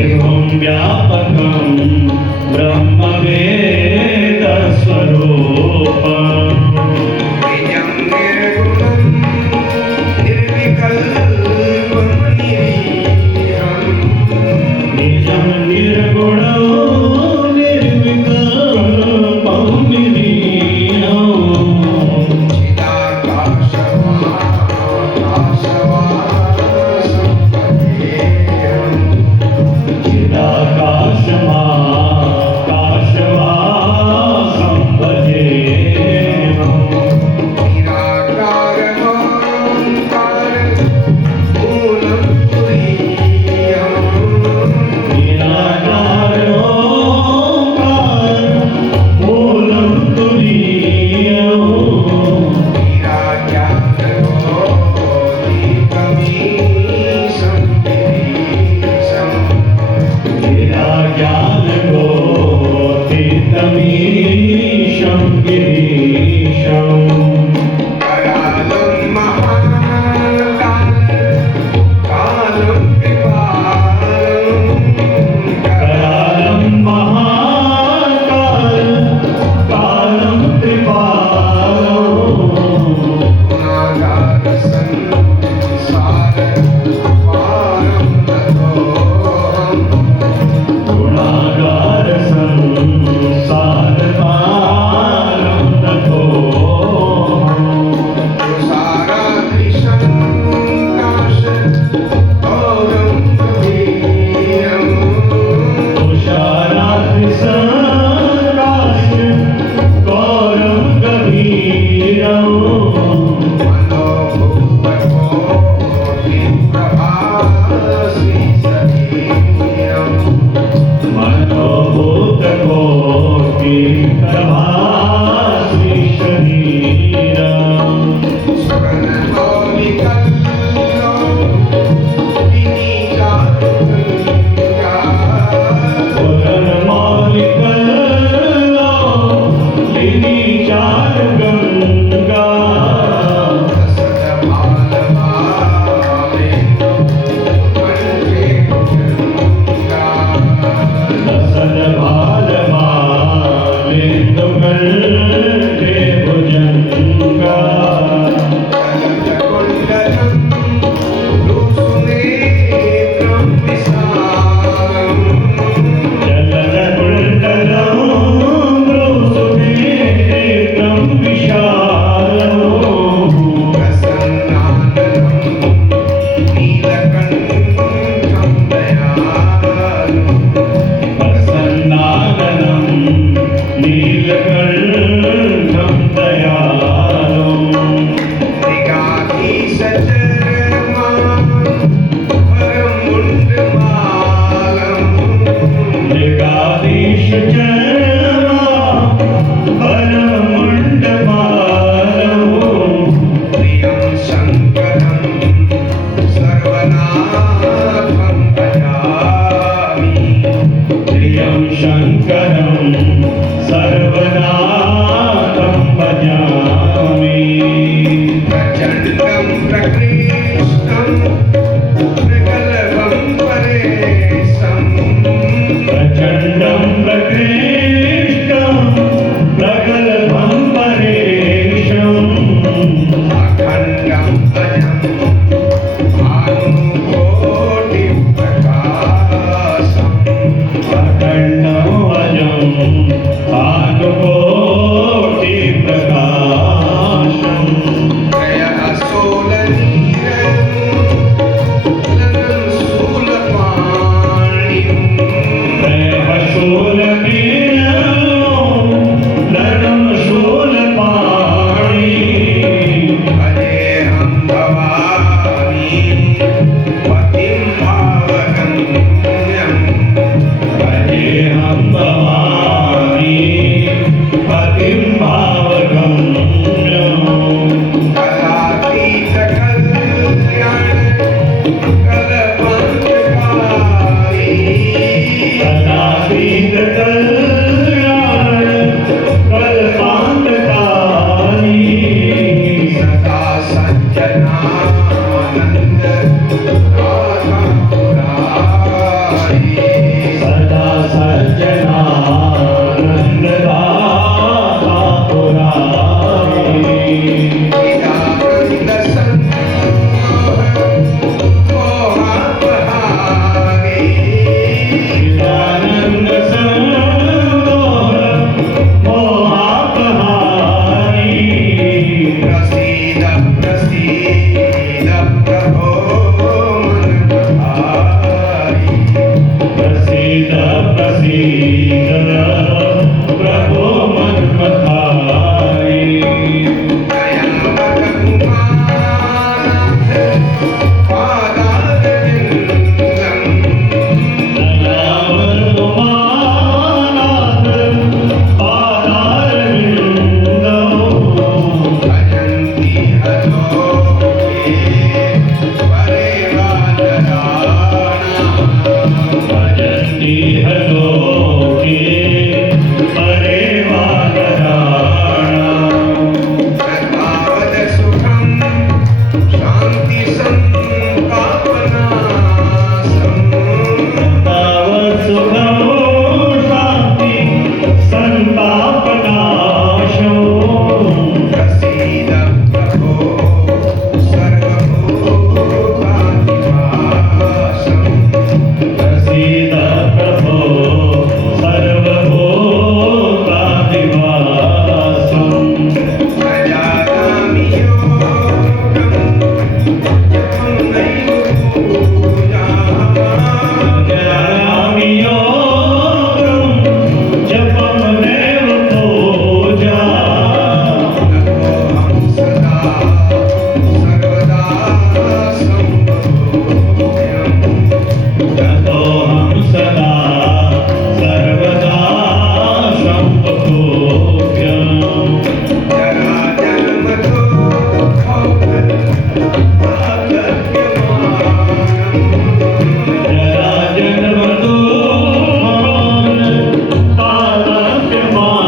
निर्गुण व्यापकं ब्रह्मवेदस्वरूपम् निजं निर्गुणं निर्विकल्पं निरीहम् निजं निर्गुणं निर्विकल्पं निरीहम् चिदाकाशवासं भजेऽहम् निराकारमूलं तुरीयम् गिराज्ञानगोतीतमीशं गिरीशम् करालं महाकाल कालं त्रिपालम् गुणागार संसारपारं ततोऽहम् तुषाराद्रिसङ्काश गौरं गभीरम् मनोभूतकोटि प्रभास्मि शरीरम् पुनर्मौलिकल्लो लिनिचारुगङ्गा लसद्भालमालिन्दुकण्ठे भुजङ्गा जलकुण्डलं मृत्सुनेत्रं विशालम् प्रसन्नाननं नीलकण्ठं दयालुम् जगाधीश चरमा परमुण्डमालम् प्रियं शङ्करं सर्वनाथं भजामि प्रचण्डं प्रकृष्टं प्रगल्भं परेशम् प्रचण्डं प्रकृष्टं प्रगल्भं परेशम् अखण्डं अजं भानुकोटिप्रकाशम् अखण्डमजं भानुकोटिप्रकाशम् त्रयशूलमीनं शूलपाणि हरेहं भवानी पतिं भावगम्यम् भजेऽहं भवानी पतिं भावगम्यम् कलातीतकल्याण कलपन्तकारि कलातीतकल्याण कल्पान्तकारि सदा सज्जनानन्द राधा मुरारी प्रभो मन पधारी उमानाथ पादारविंदम भजन्ति हलोके परिवाराणा तावत् सुखं शान्ति संतापनाशो प्रसीद प्रभो सर्वभूताधिवासम् जयामि योगं जपं नैव पूजा ततोऽहं सदा सर्वदा सम्पकोऽप्यम् जरा जन्मतो तादाप्यमानो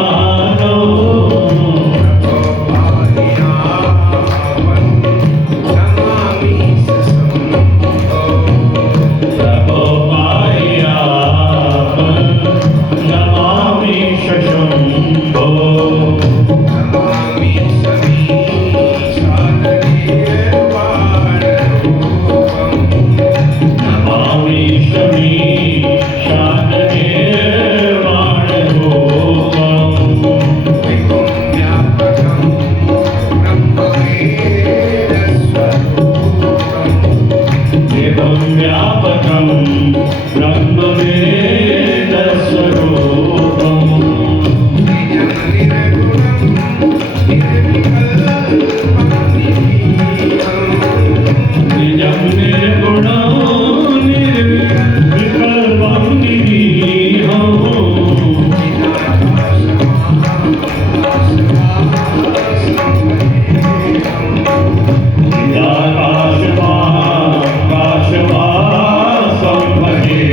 प्रभो पायापं नमामि शशम्भो नमामि शमी शाननिर्वाणरूपम् एवं व्यापकं ब्रह्मवेदस्वरूपम् निजं निर्गुणं निर्विकल्पं निरीहम् काशवासं भजे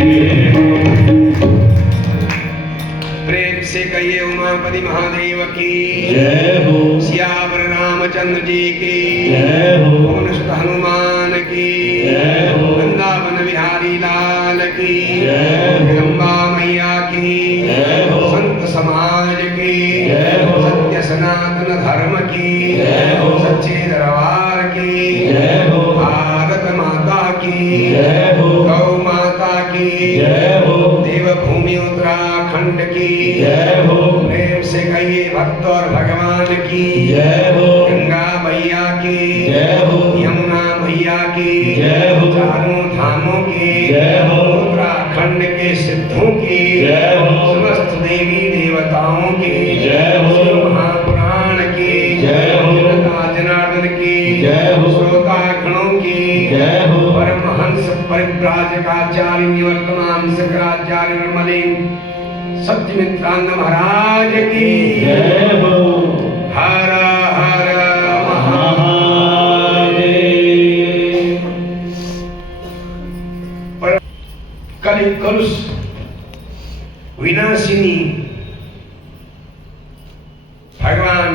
प्रेम से कहिए उमापति महादेव की जय हो सियावर रामचंद्र जी की जय हो पवन सुत हनुमान की जय हो वृंदावन बिहारी लाल की जय हो जगदम्बा मैया की जय हो संत समाज की जय हो सत्य सनातन धर्म की जय हो सच्चे दरबार की जय हो भारत माता की जय हो गौ माता की जय हो देवभूमि उत्तराखंड की जय हो प्रेम से कहिए भक्त और भगवान की जय हो गंगा मैया की जय हो यमुना मैया की जय हो चारों धामों की जय हो उत्तराखंड के सिद्धों की जय हो समस्त देवी देवताओं की जय हो शिव महापुराण की जय हो जनता जनार्दन की जय हो श्रोतागणों की जय हो परमहंस परिव्राजकाचार्य निवर्तमान शंकराचार्य निर्मलिन सत्यमित्रानंद महाराज की जय हो हर हर महादेव कलि कलुष विनाशिनी भगवान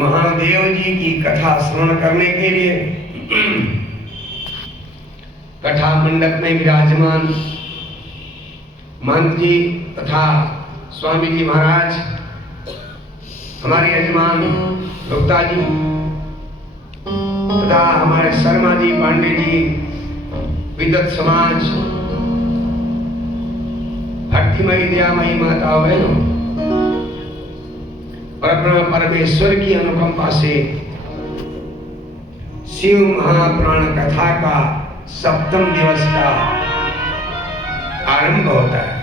महादेव जी की कथा श्रवण करने के लिए कथा मंडप में विराजमान महंत जी तथा स्वामी जी महाराज, हमारे यजमान गुप्ता जी तथा हमारे शर्मा जी पांडे जी, विद्वत समाज, भक्तिमयी दयामयी माताओं बहनों, परब्रह्म परमेश्वर की अनुकंपा से शिव महापुराण कथा का सप्तम दिवस का आरंभ होता है।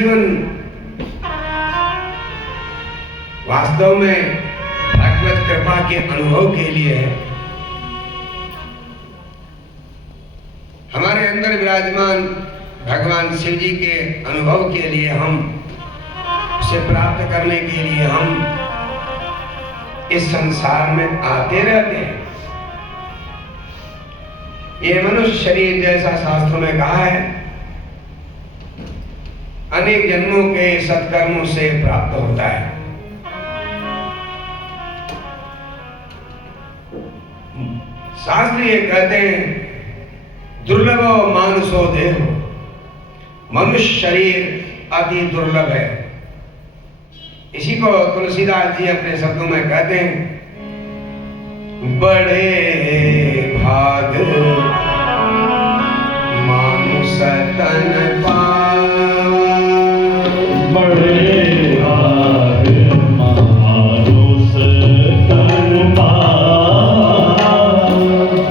जीवन वास्तव में भगवत कृपा के अनुभव के लिए है। हमारे अंदर विराजमान भगवान शिव जी के अनुभव के लिए, हम उसे प्राप्त करने के लिए हम इस संसार में आते रहते हैं। ये मनुष्य शरीर, जैसा शास्त्रों में कहा है, अनेक जन्मों के सत्कर्मों से प्राप्त होता है। शास्त्र ये कहते हैं, दुर्लभो मानुषो देहो, मनुष्य शरीर अति दुर्लभ है। इसी को तुलसीदास जी अपने शब्दों में कहते हैं, बड़े भाग मानुष तन पावा, बड़े भाग मानुष तन पावा,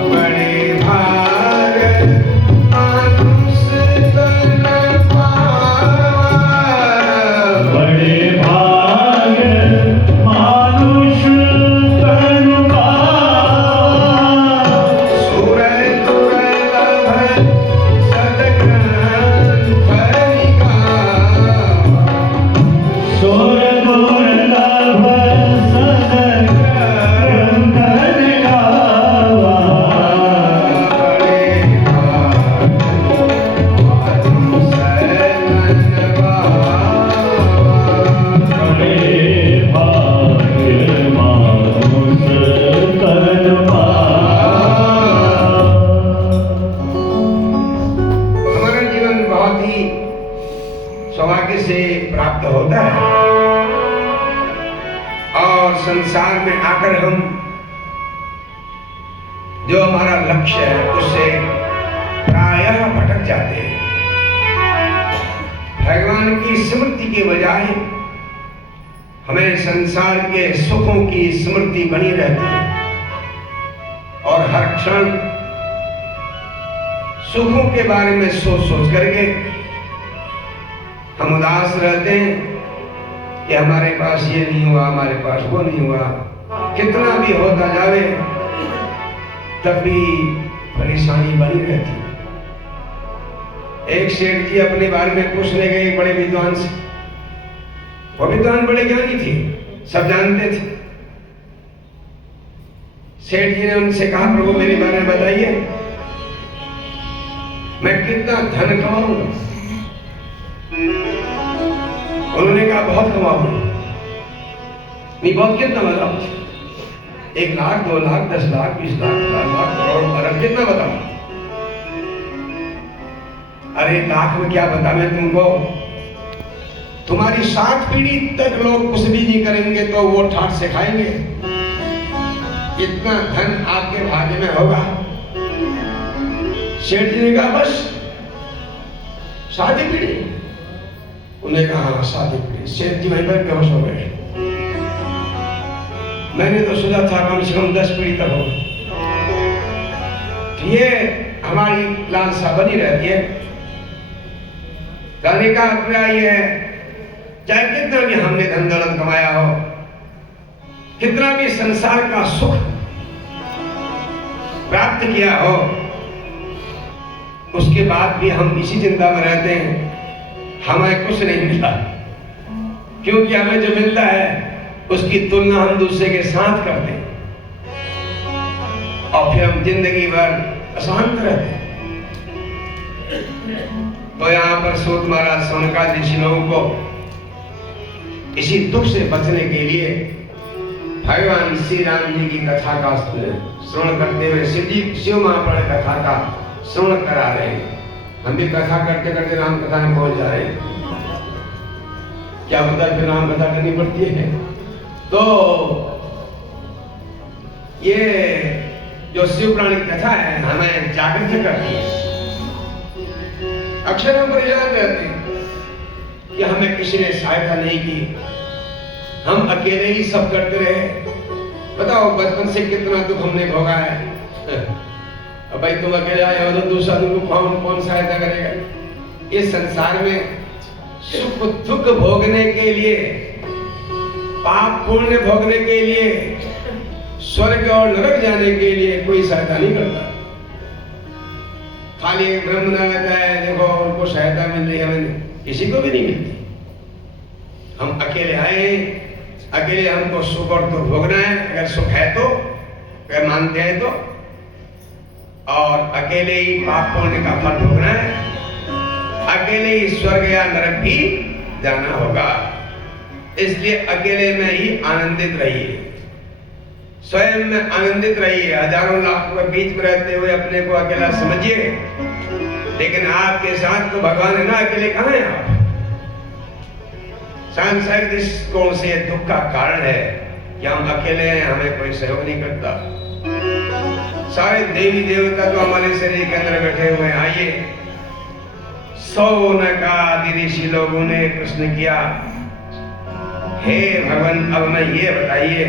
बड़े भाग मानुष तन पावा, बड़े भाग मानुष तन पावा, सुर दुर्लभ सद्ग्रंथ निगावा, सुर दुर्लभ सद्ग्रंथ निगावा, बड़े भाग मानुष तन पावा, बड़े भाग मानुष तन पावा। हमारा जीवन बहुत ही सौभाग्य से प्राप्त होता है और संसार में आकर हम जो हमारा लक्ष्य है उससे प्रायः भटक जाते हैं। भगवान की स्मृति के बजाय हमें संसार के सुखों की स्मृति बनी रहती है और हर क्षण सुखों के बारे में सोच सोच करके हम उदास रहते हैं कि हमारे पास ये नहीं हुआ, हमारे पास वो नहीं हुआ। कितना भी होता जावे तब भी परेशानी बनी रहती है। एक सेठ जी अपने बारे में पूछने गए बड़े विद्वान से। वो विद्वान बड़े ज्ञानी थे, सब जानते थे। सेठ जी ने उनसे कहा, प्रभु मेरे बारे में बताइए, मैं कितना धन कमाऊंगा? उन्होंने कहा, बहुत कमाऊंगा। नहीं, बहुत कितना बताओ? 1 लाख, 2 लाख, 10 लाख, 20 लाख, 50 लाख, करोड़, अरब, कितना बताओ? अरे लाख में क्या बता मैं तुमको, तुम्हारी 7 पीढ़ी तक लोग कुछ भी नहीं करेंगे तो वो ठाट से खाएंगे। इतना धन आपके भाग्य में होगा? सेठ जी ने कहा, बस 7 पीढ़ी? उन्हें कहा, हाँ 7 पीढ़ी। सेठ जी वहीं पर बेहोश हो गए। मैंने तो सोचा था कम से कम 10 पीढ़ी तक हो। ये हमारी लालसा बनी रहती है। कहने का अभिप्राय ये है, चाहे कितना भी हमने धन दौलत कमाया हो, कितना भी संसार का सुख प्राप्त किया हो, उसके बाद भी हम इसी चिंता में रहते हैं, हमें कुछ नहीं मिला। क्योंकि हमें जो मिलता है उसकी तुलना हम दूसरे के साथ करते हैं और फिर हम जिंदगी भर अशांत रहते हैं। तो यहाँ पर सूत महाराज सौनकादि ऋषि लोगों को इसी दुख से बचने के लिए भगवान श्री राम जी की कथा का श्रवण करते हुए शिव महापुराण कथा का श्रवण करा रहे हैं। हम भी कथा करते करते राम कथा में पहुंच जा रहे हैं। क्या होता है, फिर राम कथा करनी पड़ती है। तो ये जो शिव पुराण की कथा है हमें जागृत करती है। अक्सर हम परेशान रहते हैं कि हमें किसी ने सहायता नहीं की, हम अकेले ही सब करते रहे। बताओ बचपन से कितना दुख हमने भोगा है। अब भाई तुम अकेले आए हो तो दूसरा तुमको कौन सहायता करेगा? इस संसार में सुख दुख भोगने के लिए, पाप पुण्य भोगने के लिए, स्वर्ग और नरक जाने के लिए कोई सहायता नहीं करता। खाली एक ब्रह्मनारायण रहता है, देखो उनको सहायता मिल रही है, हमें किसी को भी नहीं मिलती। हम अकेले आए, अकेले हमको सुख और दुख भोगना है, अगर सुख है तो, अगर मानते हैं तो, और अकेले ही पाप पुण्य का फल भोगना है, अकेले ही स्वर्ग या नरक भी जाना होगा। इसलिए अकेले में ही आनंदित रहिए, स्वयं में आनंदित रहिए। हजारों लाखों के बीच में रहते हुए अपने को अकेला समझिए, लेकिन आपके साथ तो भगवान है ना, अकेले कहाँ हैं आप? सांसारिक दृष्टिकोण से दुख का कारण है कि हम अकेले हैं, हमें कोई सहयोग नहीं करता। सारे देवी देवता तो हमारे शरीर के अंदर बैठे हुए हैं। आइए, 100 आदि ऋषि लोगों ने प्रश्न किया, हे भगवान अब मैं ये बताइए,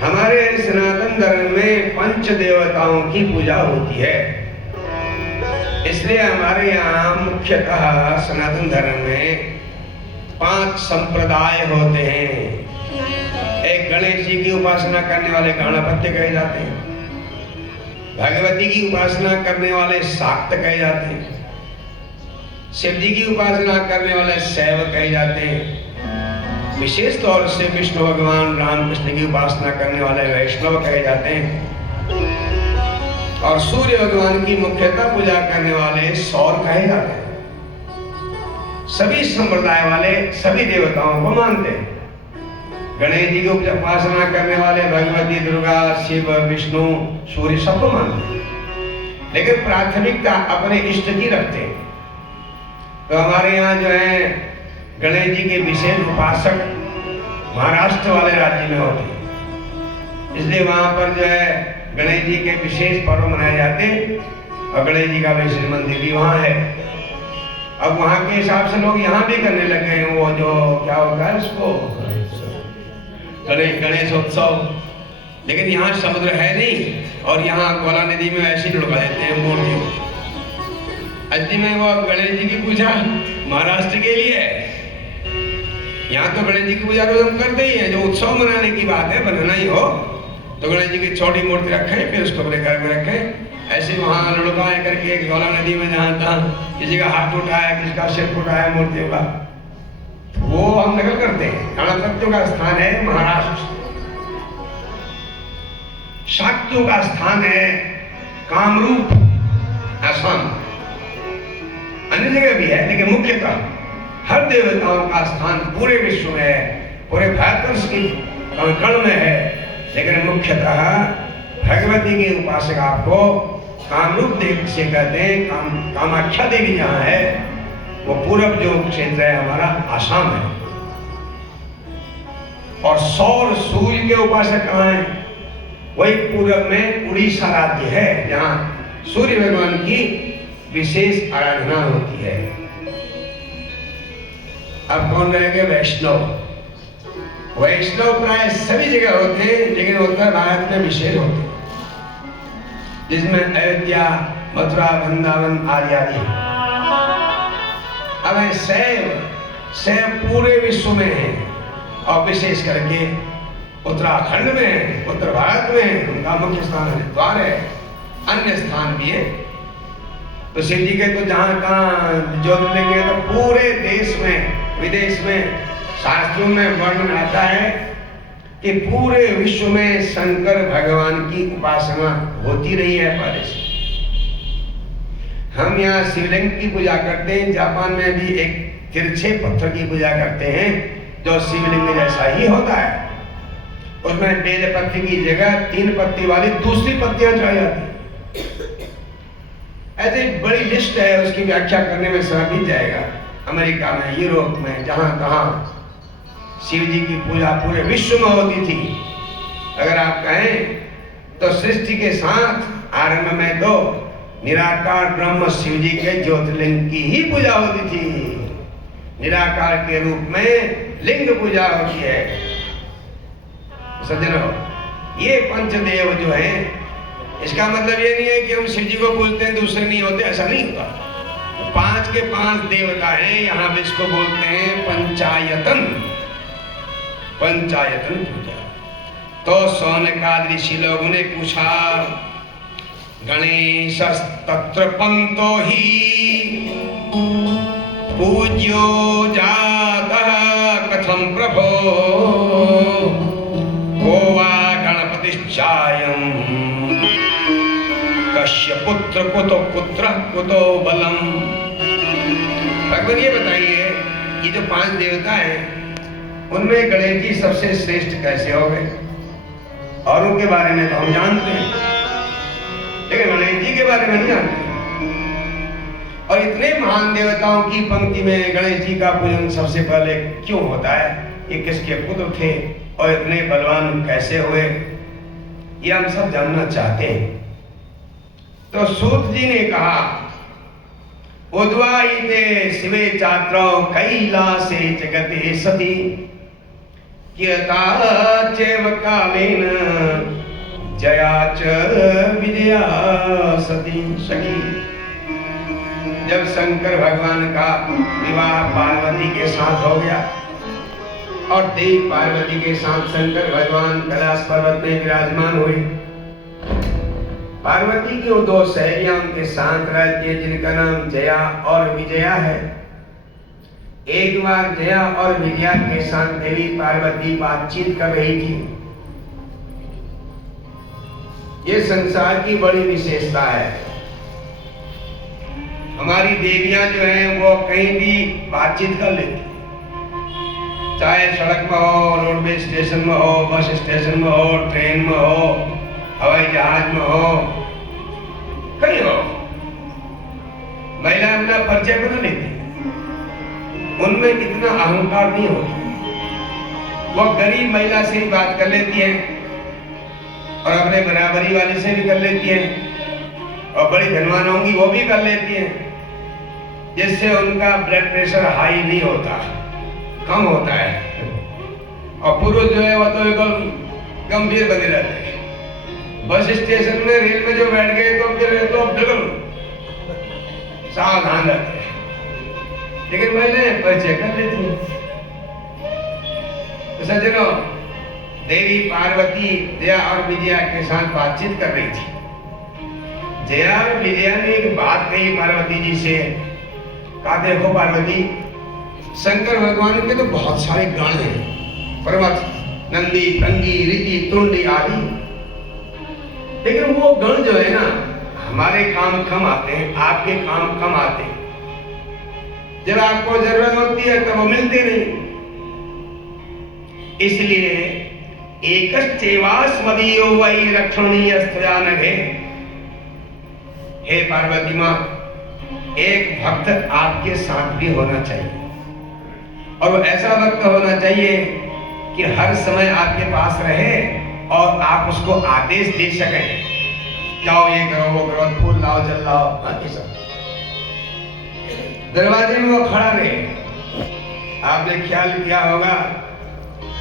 हमारे सनातन धर्म में पंच देवताओं की पूजा होती है, इसलिए हमारे यहाँ मुख्यतः सनातन धर्म में 5 संप्रदाय होते हैं। एक गणेश जी की उपासना करने वाले गणपत्य कहे जाते हैं, भगवती की उपासना करने वाले शाक्त कहे जाते हैं, शिव जी की उपासना करने वाले शैव कहे जाते हैं, विशेष तौर से विष्णु भगवान रामकृष्ण की उपासना करने वाले वैष्णव कहे जाते हैं, और सूर्य भगवान की मुख्यतः पूजा करने वाले सौर कहे जाते हैं। सभी संप्रदाय वाले सभी देवताओं को मानते हैं। गणेश जी की उपासना करने वाले भगवती, दुर्गा, शिव, विष्णु, सूर्य सबको मानते हैं, लेकिन प्राथमिकता अपने इष्ट की रखते हैं। तो हमारे यहाँ जो है गणेश जी के विशेष उपासक महाराष्ट्र वाले राज्य में होते हैं, इसलिए वहां पर जो है गणेश जी के विशेष पर्व मनाए जाते हैं, और गणेश जी का विशेष मंदिर भी वहां है। अब वहां के हिसाब से लोग यहाँ भी करने लगे हैं, वो जो क्या होता है उसको गणेशोत्सव, लेकिन यहाँ समुद्र है नहीं, और यहाँ गोला नदी में ऐसे ही लुढ़का देते हैं मूर्तियों। अजली में वो गणेश जी की पूजा महाराष्ट्र के लिए है, यहाँ तो गणेश जी की पूजा रोज हम करते ही हैं। जो उत्सव मनाने की बात है, बनाना ही हो तो गणेश जी की छोटी मूर्ति रखें, फिर उसको अपने घर में रखें। ऐसे वहाँ लुढ़काए करके गौला नदी में जहाँ तहाँ किसी का हाथ टूटा है, किसी का सिर टूटा है मूर्तियों का, वो हम नकल करते हैं। गणपतियों का स्थान है महाराष्ट्र, शाक्तों का स्थान है कामरूप असम, अन्य जगह भी है, लेकिन मुख्यतः हर देवताओं का स्थान पूरे विश्व में है, पूरे भारतवर्ष की कण में है, लेकिन मुख्यतः भगवती के उपासक आपको कामरूप देवी से कहते हैं। कामाख्या देवी जहाँ है वो पूरब जो क्षेत्र है हमारा आसाम है, और सौर सूर्य के उपासक कहाँ है? वही पूरब में उड़ीसा राज्य है, जहाँ सूर्य भगवान की विशेष आराधना होती है। अब कौन रहेंगे? वैष्णव। वैष्णव प्राय सभी जगह होते हैं, लेकिन उत्तर भारत में विशेष होते हैं, जिसमें अयोध्या, मथुरा, वृंदावन आदि आदि। अब शैव पूरे विश्व में है, और विशेष करके उत्तराखंड में, उत्तर भारत में उनका मुख्य स्थान हरिद्वार है, अन्य स्थान भी है। तो शिव जी के तो जहाँ कहाँ ज्योतिर्लिंग है, तो पूरे देश में विदेश में शास्त्रों में वर्णन आता है कि पूरे विश्व में शंकर भगवान की उपासना होती रही है पहले से। हम यहाँ शिवलिंग की पूजा करते हैं, जापान में भी एक तिरछे पत्थर की पूजा करते हैं जो शिवलिंग जैसा ही होता है। उसमें बेल पत्ती की जगह 3 पत्ती वाली दूसरी पत्तियां चढ़ाई जाती है। ऐसी बड़ी लिस्ट है, उसकी व्याख्या करने में समय बीत जाएगा। अमेरिका में, यूरोप में, जहां तहां शिव जी की पूजा पूरे विश्व में होती थी। अगर आप कहें तो सृष्टि के साथ आरंभ में तो निराकार ब्रह्म शिव जी के ज्योतिर्लिंग की ही पूजा होती थी। निराकार के रूप में लिंग पूजा होती है। सज्जनों, ये पंचदेव जो है, इसका मतलब ये नहीं है कि हम शिव जी को पूजते हैं दूसरे नहीं होते, ऐसा नहीं होता। पांच के पांच देवता हैं, यहाँ पे इसको बोलते हैं पंचायतन, पंचायतन पूजा। तो शौनकादि ऋषि लोगों ने पूछा, गणेश तत्र पंतो ही पूज्यो जातः कथं प्रभो, को वा गणपतिश्चायं कस्य पुत्र कुतो पुत्र कुतो बलम। भगवान ये बताइए, ये जो पांच देवता हैं उनमें गणेश जी सबसे श्रेष्ठ कैसे हो गए? औरों के बारे में तो हम जानते हैं, लेकिन गणेश जी के बारे में नहीं जानते। और इतने महान देवताओं की पंक्ति में गणेश जी का पूजन सबसे पहले क्यों होता है? ये किसके पुत्र थे और इतने बलवान कैसे हुए, ये हम सब जानना चाहते हैं। तो सूत जी ने कहा, उद्वाइते शिवे चात्रो कैलासे जगते सती कियता चैव कालेन जया च विजया सती सखी। जब शंकर भगवान का विवाह पार्वती के साथ हो गया और देवी पार्वती के साथ शंकर भगवान कैलाश पर्वत में विराजमान हुए, पार्वती की वो दो सहेलियां उनके साथ रहती है जिनका नाम जया और विजया है। एक बार जया और विजया के साथ देवी पार्वती बातचीत कर रही थी। ये संसार की बड़ी विशेषता है, हमारी देवियां जो हैं वो कहीं भी बातचीत कर लेती, चाहे सड़क में हो, रोडवे स्टेशन में हो, बस स्टेशन में हो, ट्रेन में हो, हवाई जहाज में हो, कहीं हो, महिला अपना परिचय बना लेती, उनमें कितना अहंकार नहीं होता। वो गरीब महिला से ही बात कर लेती है और अपने बराबरी वाली से भी कर लेती है, और बड़ी धनवान होंगी वो भी कर लेती है, जिससे उनका ब्लड प्रेशर हाई नहीं होता, कम होता है। और पुरुष जो है वो तो एकदम गंभीर बने रहते हैं। बस स्टेशन में, रेल में जो बैठ गए तो फिर तो बिल्कुल सावधान रहते हैं, लेकिन मैंने परिचय कर लेती हूँ। तो सज्जनों, देवी पार्वती जया और विजया के साथ बातचीत कर रही थी। जया और विजया ने एक बात कही पार्वती जी से, कहा देखो पार्वती, शंकर भगवान के तो बहुत सारे गण हैं, पर्वत, नंदी, भृंगी, ऋति, तुंडी आदि, लेकिन वो गण जो है ना हमारे काम कम आते हैं, आपके काम कम आते हैं। जब आपको जरूरत होती है तब वो मिलते नहीं। इसलिए एकश्चैवास मदीयो वै रक्षणीय स्त्रियानघे। हे पार्वती माँ, एक भक्त आपके साथ भी होना चाहिए, और वो ऐसा भक्त होना चाहिए कि हर समय आपके पास रहे और आप उसको आदेश दे सकें, जाओ ये करो वो करो, फूल लाओ जल लाओ, बाकी सब। दरवाजे में वो खड़ा रहे। आपने ख्याल किया होगा,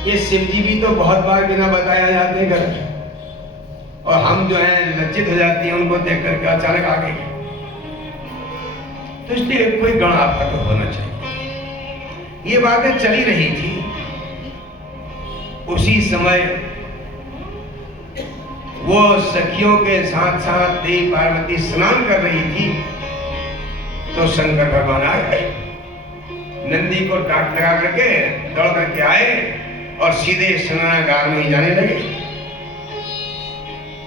ये शिव जी भी तो बहुत बार बिना बताया जाते हैं घर, और हम जो है लज्जित हो जाती हैं उनको देख करके, अचानक आ गई। तो इसलिए कोई गण आपका तो होना चाहिए। ये बातें चली रही थी। उसी समय वो सखियों के साथ साथ देवी पार्वती स्नान कर रही थी, तो शंकर भगवान आ गए, नंदी को डांट लगा करके दौड़ करके आए और सीधे स्नानागार में ही जाने लगे।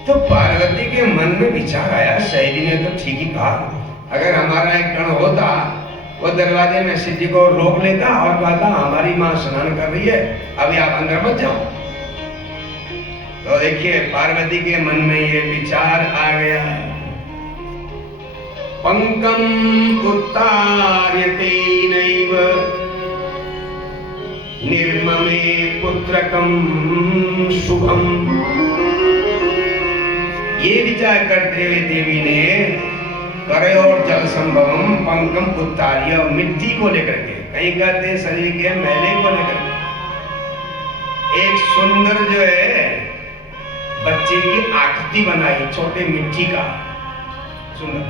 तो पार्वती के मन में विचार आया, सहेली ने तो ठीक ही कहा, अगर हमारा एक गण होता वो दरवाजे में शिव जी को रोक लेता और कहता हमारी माँ स्नान कर रही है, अभी आप अंदर मत जाओ। तो देखिए पार्वती के मन में ये विचार आ गया, पंकम उत्तार्यते नैव निर्ममे पुत्रकम शुभम। ये विचार करते हुए देवी ने करयोर जल संभवम पंकम उत्तार्य, मिट्टी को लेकर के, कहीं कहते हैं शरीर के मैले को लेकर के, एक सुंदर जो है बच्चे की आकृति बनाई, छोटे मिट्टी का सुंदर,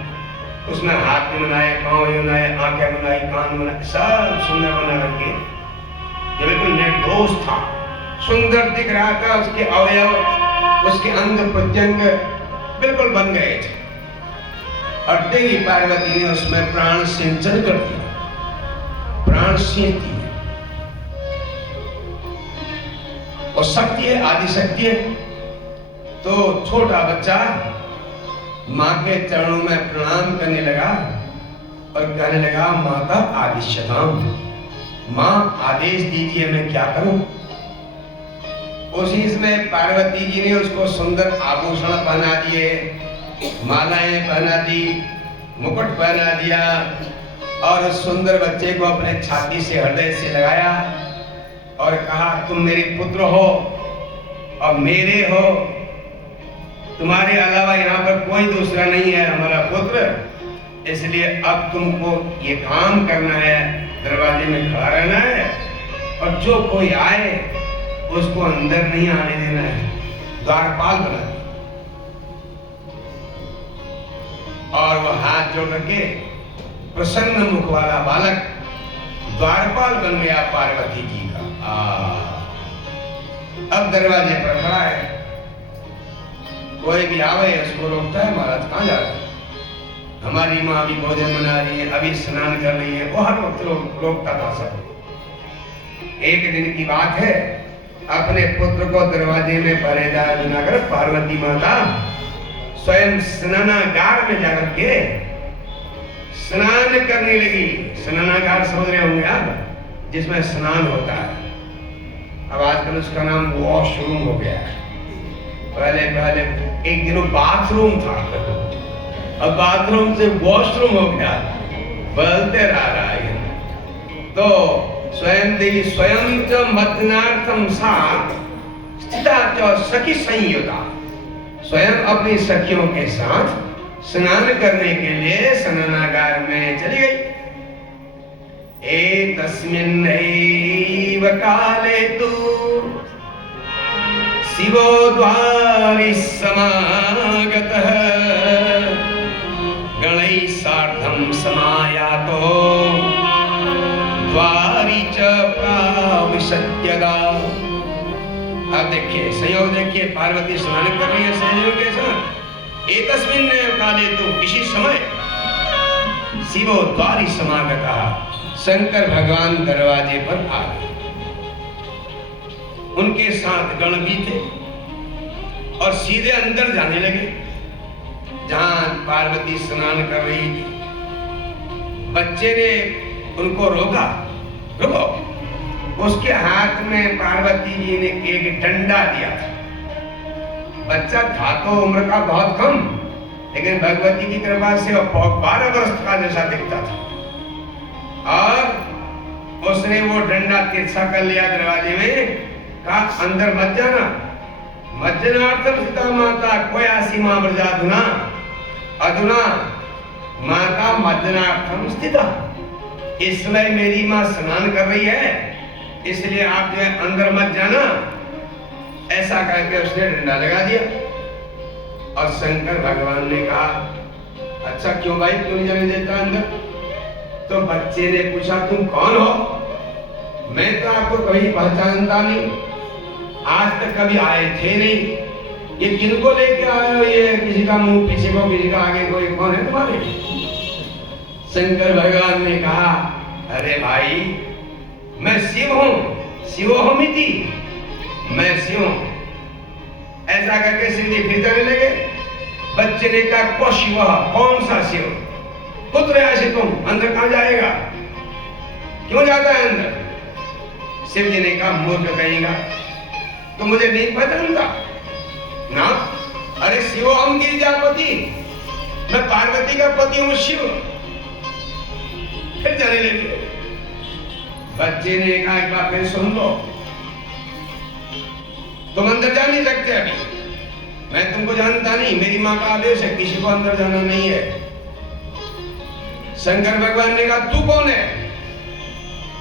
उसमें हाथ भी बनाए, पाँव भी बनाए, आंखें बनाई, कान बनाए, सब सुंदर बना रखे। ये बिल्कुल निर्दोष था, सुंदर दिख रहा था। उसके अवयव, उसके अंग प्रत्यंग बिल्कुल बन गए थे। और देवी पार्वती ने उसमें प्राण सिंचन कर दिया, प्राण सींच दिए। और शक्ति है, आदि शक्ति है। तो छोटा बच्चा माँ के चरणों में प्रणाम करने लगा और कहने लगा, माता आदिश्यताम, माँ आदेश दीजिए मैं क्या करूं। उसी में पार्वती जी ने उसको सुंदर आभूषण पहना दिए, मालाएं पहना दी, मुकुट पहना दिया और उस सुंदर बच्चे को अपने छाती से, हृदय से लगाया और कहा, तुम मेरे पुत्र हो और मेरे हो, तुम्हारे अलावा यहाँ पर कोई दूसरा नहीं है हमारा पुत्र, इसलिए अब तुमको ये काम करना है, दरवाजे में खड़ा रहना है और जो कोई आए उसको अंदर नहीं आने देना है, द्वारपाल बना दिया। और वह हाथ जोड़ के प्रसन्न मुख वाला बालक द्वारपाल बन गया पार्वती जी का। अब दरवाजे पर खड़ा है, कोई भी आवे उसको रोकता है, महाराज कहाँ जा रहे हैं, हमारी माँ अभी भोजन बना रही है, अभी स्नान कर रही है, वो हर वक्त रोकता था सब। एक दिन की बात है, अपने पुत्र को दरवाजे में पहरेदार बनाकर पार्वती माता स्वयं स्नानागार में जाकर के स्नान करने लगी। स्नानागार समझ रहे होंगे आप, जिसमें स्नान होता है। अब आजकल उसका नाम वॉशरूम हो गया है। पहले एक दिनों बाथरूम था, अब बाथरूम से वॉशरूम हो गया, बदलते रहा है। तो स्वयं देवी स्वयं च मदनार्थम सा स्थिता च सखी संयुता, स्वयं अपनी सखियों के साथ स्नान करने के लिए स्नानागार में चली गई। तस्मिन्नैव काले तु शिवो द्वारि समागतः गणैः सार्धं समायातो द्वारि च प्राविशत्यदा। अब देखिए संयोग, देखिए पार्वती स्नान कर रही है सहयोगियों के साथ। एतस्मिन्नैव काले तु, इसी समय शिवो द्वारि समागतः, शंकर भगवान दरवाजे पर आ गए। उनके साथ गण भी थे और सीधे अंदर जाने लगे जहां पार्वती स्नान कर रही थी। बच्चे ने उनको रोका, रुको। उसके हाथ में पार्वती जी ने एक डंडा दिया था। बच्चा था तो उम्र का बहुत कम, लेकिन भगवती की कृपा से वो 12 वर्ष का जैसा दिखता था। और उसने वो डंडा तिरछा कर लिया दरवाजे में, कहा अंदर मत जाना, मज्जनार्थम सीता माता कोयासी मां ब्रजाधुना अधुना माता मज्जनार्थम स्थिता। इस समय मेरी मां स्नान कर रही है, इसलिए आप जो है अंदर मत जाना। ऐसा करके उसने डंडा लगा दिया। और शंकर भगवान ने कहा, अच्छा क्यों भाई, क्यों नहीं जाने देता अंदर? तो बच्चे ने पूछा, तुम कौन हो? मैं तो आपको कभी पहचानता नहीं, आज तक कभी आए थे नहीं। ये किनको लेके आए हो? ये किसी का मुंह पीछे को, किसी का आगे को, ये कौन है तुम्हारे? शंकर भगवान ने कहा, अरे भाई मैं शिव हूं, शिवोहमिति, मैं शिव हूं। ऐसा करके सीधे फिर जाने लगे। बच्चे ने कहा, को शिव, कौन सा शिव? पुत्र ऐसे तुम अंदर कहां जाएगा, क्यों जाता है अंदर? शिव जी ने कहा, मूर्ख कहेगा, तो मुझे नहीं पहचानता ना? अरे शिव हम गिरिजापति, मैं पार्वती का पति हूं, शिव। फिर जाने लगे। बच्चे ने कहा, एक बार फिर सुन लो, तुम अंदर जा नहीं सकते अभी, मैं तुमको जानता नहीं, मेरी मां का आदेश है, किसी को अंदर जाना नहीं है। शंकर भगवान ने कहा, तू कौन है?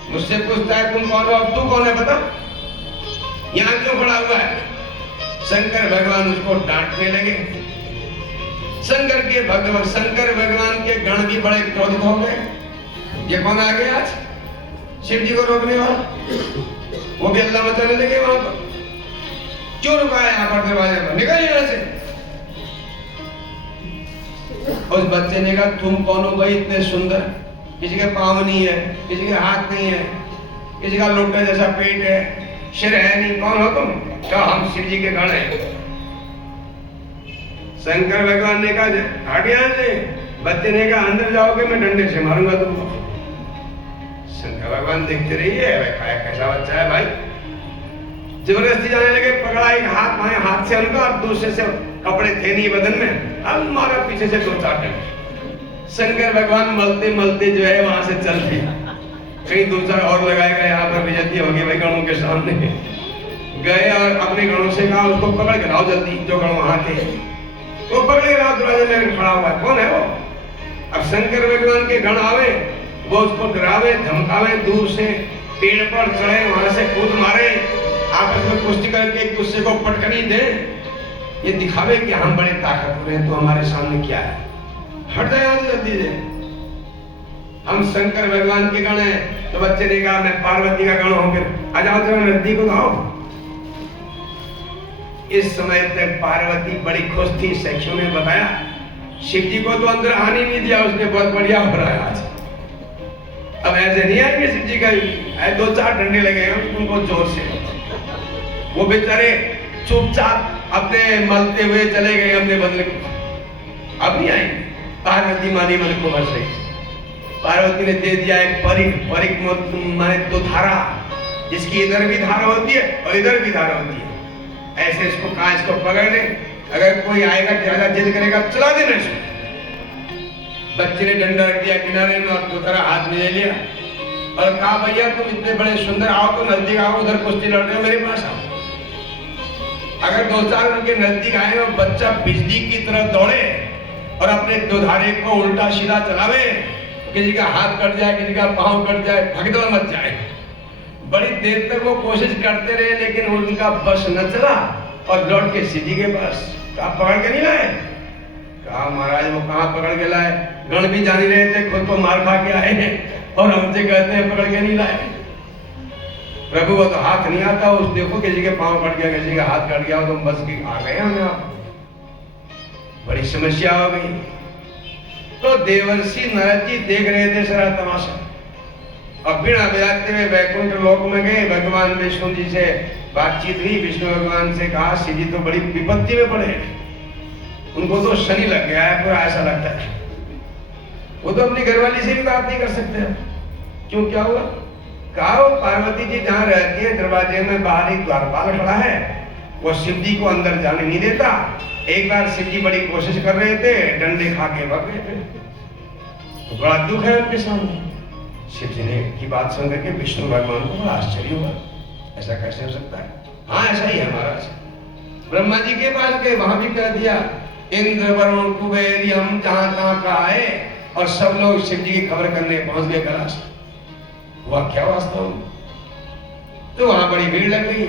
मुझसे पूछता है तुम कौन हो, अब तू कौन है बता, यहाँ क्यों खड़ा हुआ है? शंकर भगवान उसको डांटने लगे। शंकर भगवान के गण भी बड़े क्रोधित हो गए। ये कौन आ गया आज शिव जी को रोकने वाला? वो भी अल्लाह मचाने लगे वहां पर। क्यों रुका है यहाँ पर दरवाजे पर? निकल यहाँ से। उस बच्चे ने कहा तुम कौन हो भाई इतने सुंदर? किसी के पाँव नहीं है, किसी के हाथ नहीं है, किसी का लोटा जैसा पेट है, सिर है नहीं, कौन हो तुम? कहा हम शिव जी के गण हैं। शंकर भगवान ने कहा हट यहाँ से। बच्चे ने कहा अंदर जाओगे मैं डंडे से मारूंगा तुमको। शंकर भगवान देखते रहिए कैसा बच्चा है भाई। जबरदस्ती जाने लगे, पकड़ा एक हाथ बाएं हाथ से उनका और दूसरे से कपड़े थे नहीं बदन में, अब मारा पीछे से 2-4 डंडे। शंकर भगवान मलते मलते जो है वहां से चल दिए। कहीं 2-4 और लगाएगा, यहाँ पर बेइज्जती होगी भाई गणों के सामने। गए और अपने गणों से कहा उसको पकड़ के लाओ जल्दी, जो गण वहां थे वो पकड़ के लाओ। दरवाजे में खड़ा हुआ है, कौन है वो? अब शंकर भगवान के गण आवे, वो उसको डरावे धमकावे, दूर से पेड़ पर चढ़े, वहां से कूद मारे, आपस में कुश्ती करके एक दूसरे को पटकनी दे, ये दिखावे कि हम बड़े ताकतवर हैं, तो हमारे सामने क्या है। हट जाए यहाँ से जल्दी से, हम शंकर भगवान के गण हैं। तो बच्चे ने कहा मैं पार्वती का गण हूं, फिर आ जाओ जरा नजदीक को आओ। इस समय तक पार्वती बड़ी खुश थी। सखियों ने बताया शिव जी को तो अंदर आने नहीं दिया उसने, बहुत बढ़िया हो रहा है आज। अब ऐसे नहीं आएंगे शिव जी का, 2-4 डंडे लगे हैं उनको जोर से। वो बेचारे चुपचाप अपने मलते हुए चले गए अपने बदले को। अब नहीं आएंगे। पार्वती मानी मन को बस रही। पार्वती ने दे दिया एक परिक माने 2 धारा, जिसकी इधर भी धारा होती है और इधर भी धारा होती है। ऐसे इसको कहा इसको पकड़ ले, अगर कोई आएगा ज्यादा जिद करेगा चला देना इसको। बच्चे ने डंडा रख दिया किनारे में और 2 धारा हाथ में ले लिया और कहा भैया तुम इतने बड़े सुंदर, आओ तो नजदीक आओ, उधर कुश्ती लड़ रहे हो मेरे पास आओ। अगर 2-4 उनके नजदीक आए और बच्चा बिजली की तरह दौड़े और अपने 2 धारे को उल्टा सीधा चलावे, किसी का हाथ कट जाए, किसी का पांव कट जाए, भगदड़ मच जाए। बड़ी देर तक वो कोशिश करते रहे लेकिन उनका बस न चला और लौट के शिव जी के पास। कहा पकड़ के नहीं लाए? कहा महाराज वो कहाँ पकड़ के लाए, गण भी जान रहे थे, खुद को मार खा के आए हैं और हमसे कहते हैं पकड़ के नहीं लाए। प्रभु वो तो हाथ नहीं आता, उस देखो किसी के पांव कट गया, किसी का हाथ कट गया, तो बस की आ गए हमें। आप बड़ी समस्या हो गई। तो देवर्षि नारद जी देख रहे थे सारा तमाशा और बिना बजाते हुए वैकुंठ लोक में गए। भगवान विष्णु जी से बातचीत हुई। विष्णु भगवान से कहा शिव जी तो बड़ी विपत्ति में पड़े, उनको तो शनि लग गया है पूरा, ऐसा लगता है। वो तो अपनी घरवाली से भी बात नहीं कर सकते। क्यों, क्या हुआ? कहा पार्वती जी जहाँ रहती है दरवाजे में बाहर ही द्वारपाल खड़ा है, वो शिव जी को अंदर जाने नहीं देता। एक बार शिव जी बड़ी कोशिश कर रहे थे, डंडे खा के भाग गए थे, तो बड़ा दुख है उनके सामने। शिव जी ने की बात सुन करके विष्णु भगवान को बड़ा आश्चर्य हुआ, ऐसा कैसे हो सकता है? हाँ ऐसा ही है महाराज। ब्रह्मा जी के पास गए, वहां भी कह दिया इंद्र वरुण कुबेर हम जहां तहां का आए और सब लोग शिव जी की खबर करने पहुंच गए कैलाश। हुआ क्या वास्तव में? तो वहां बड़ी भीड़ लग गई।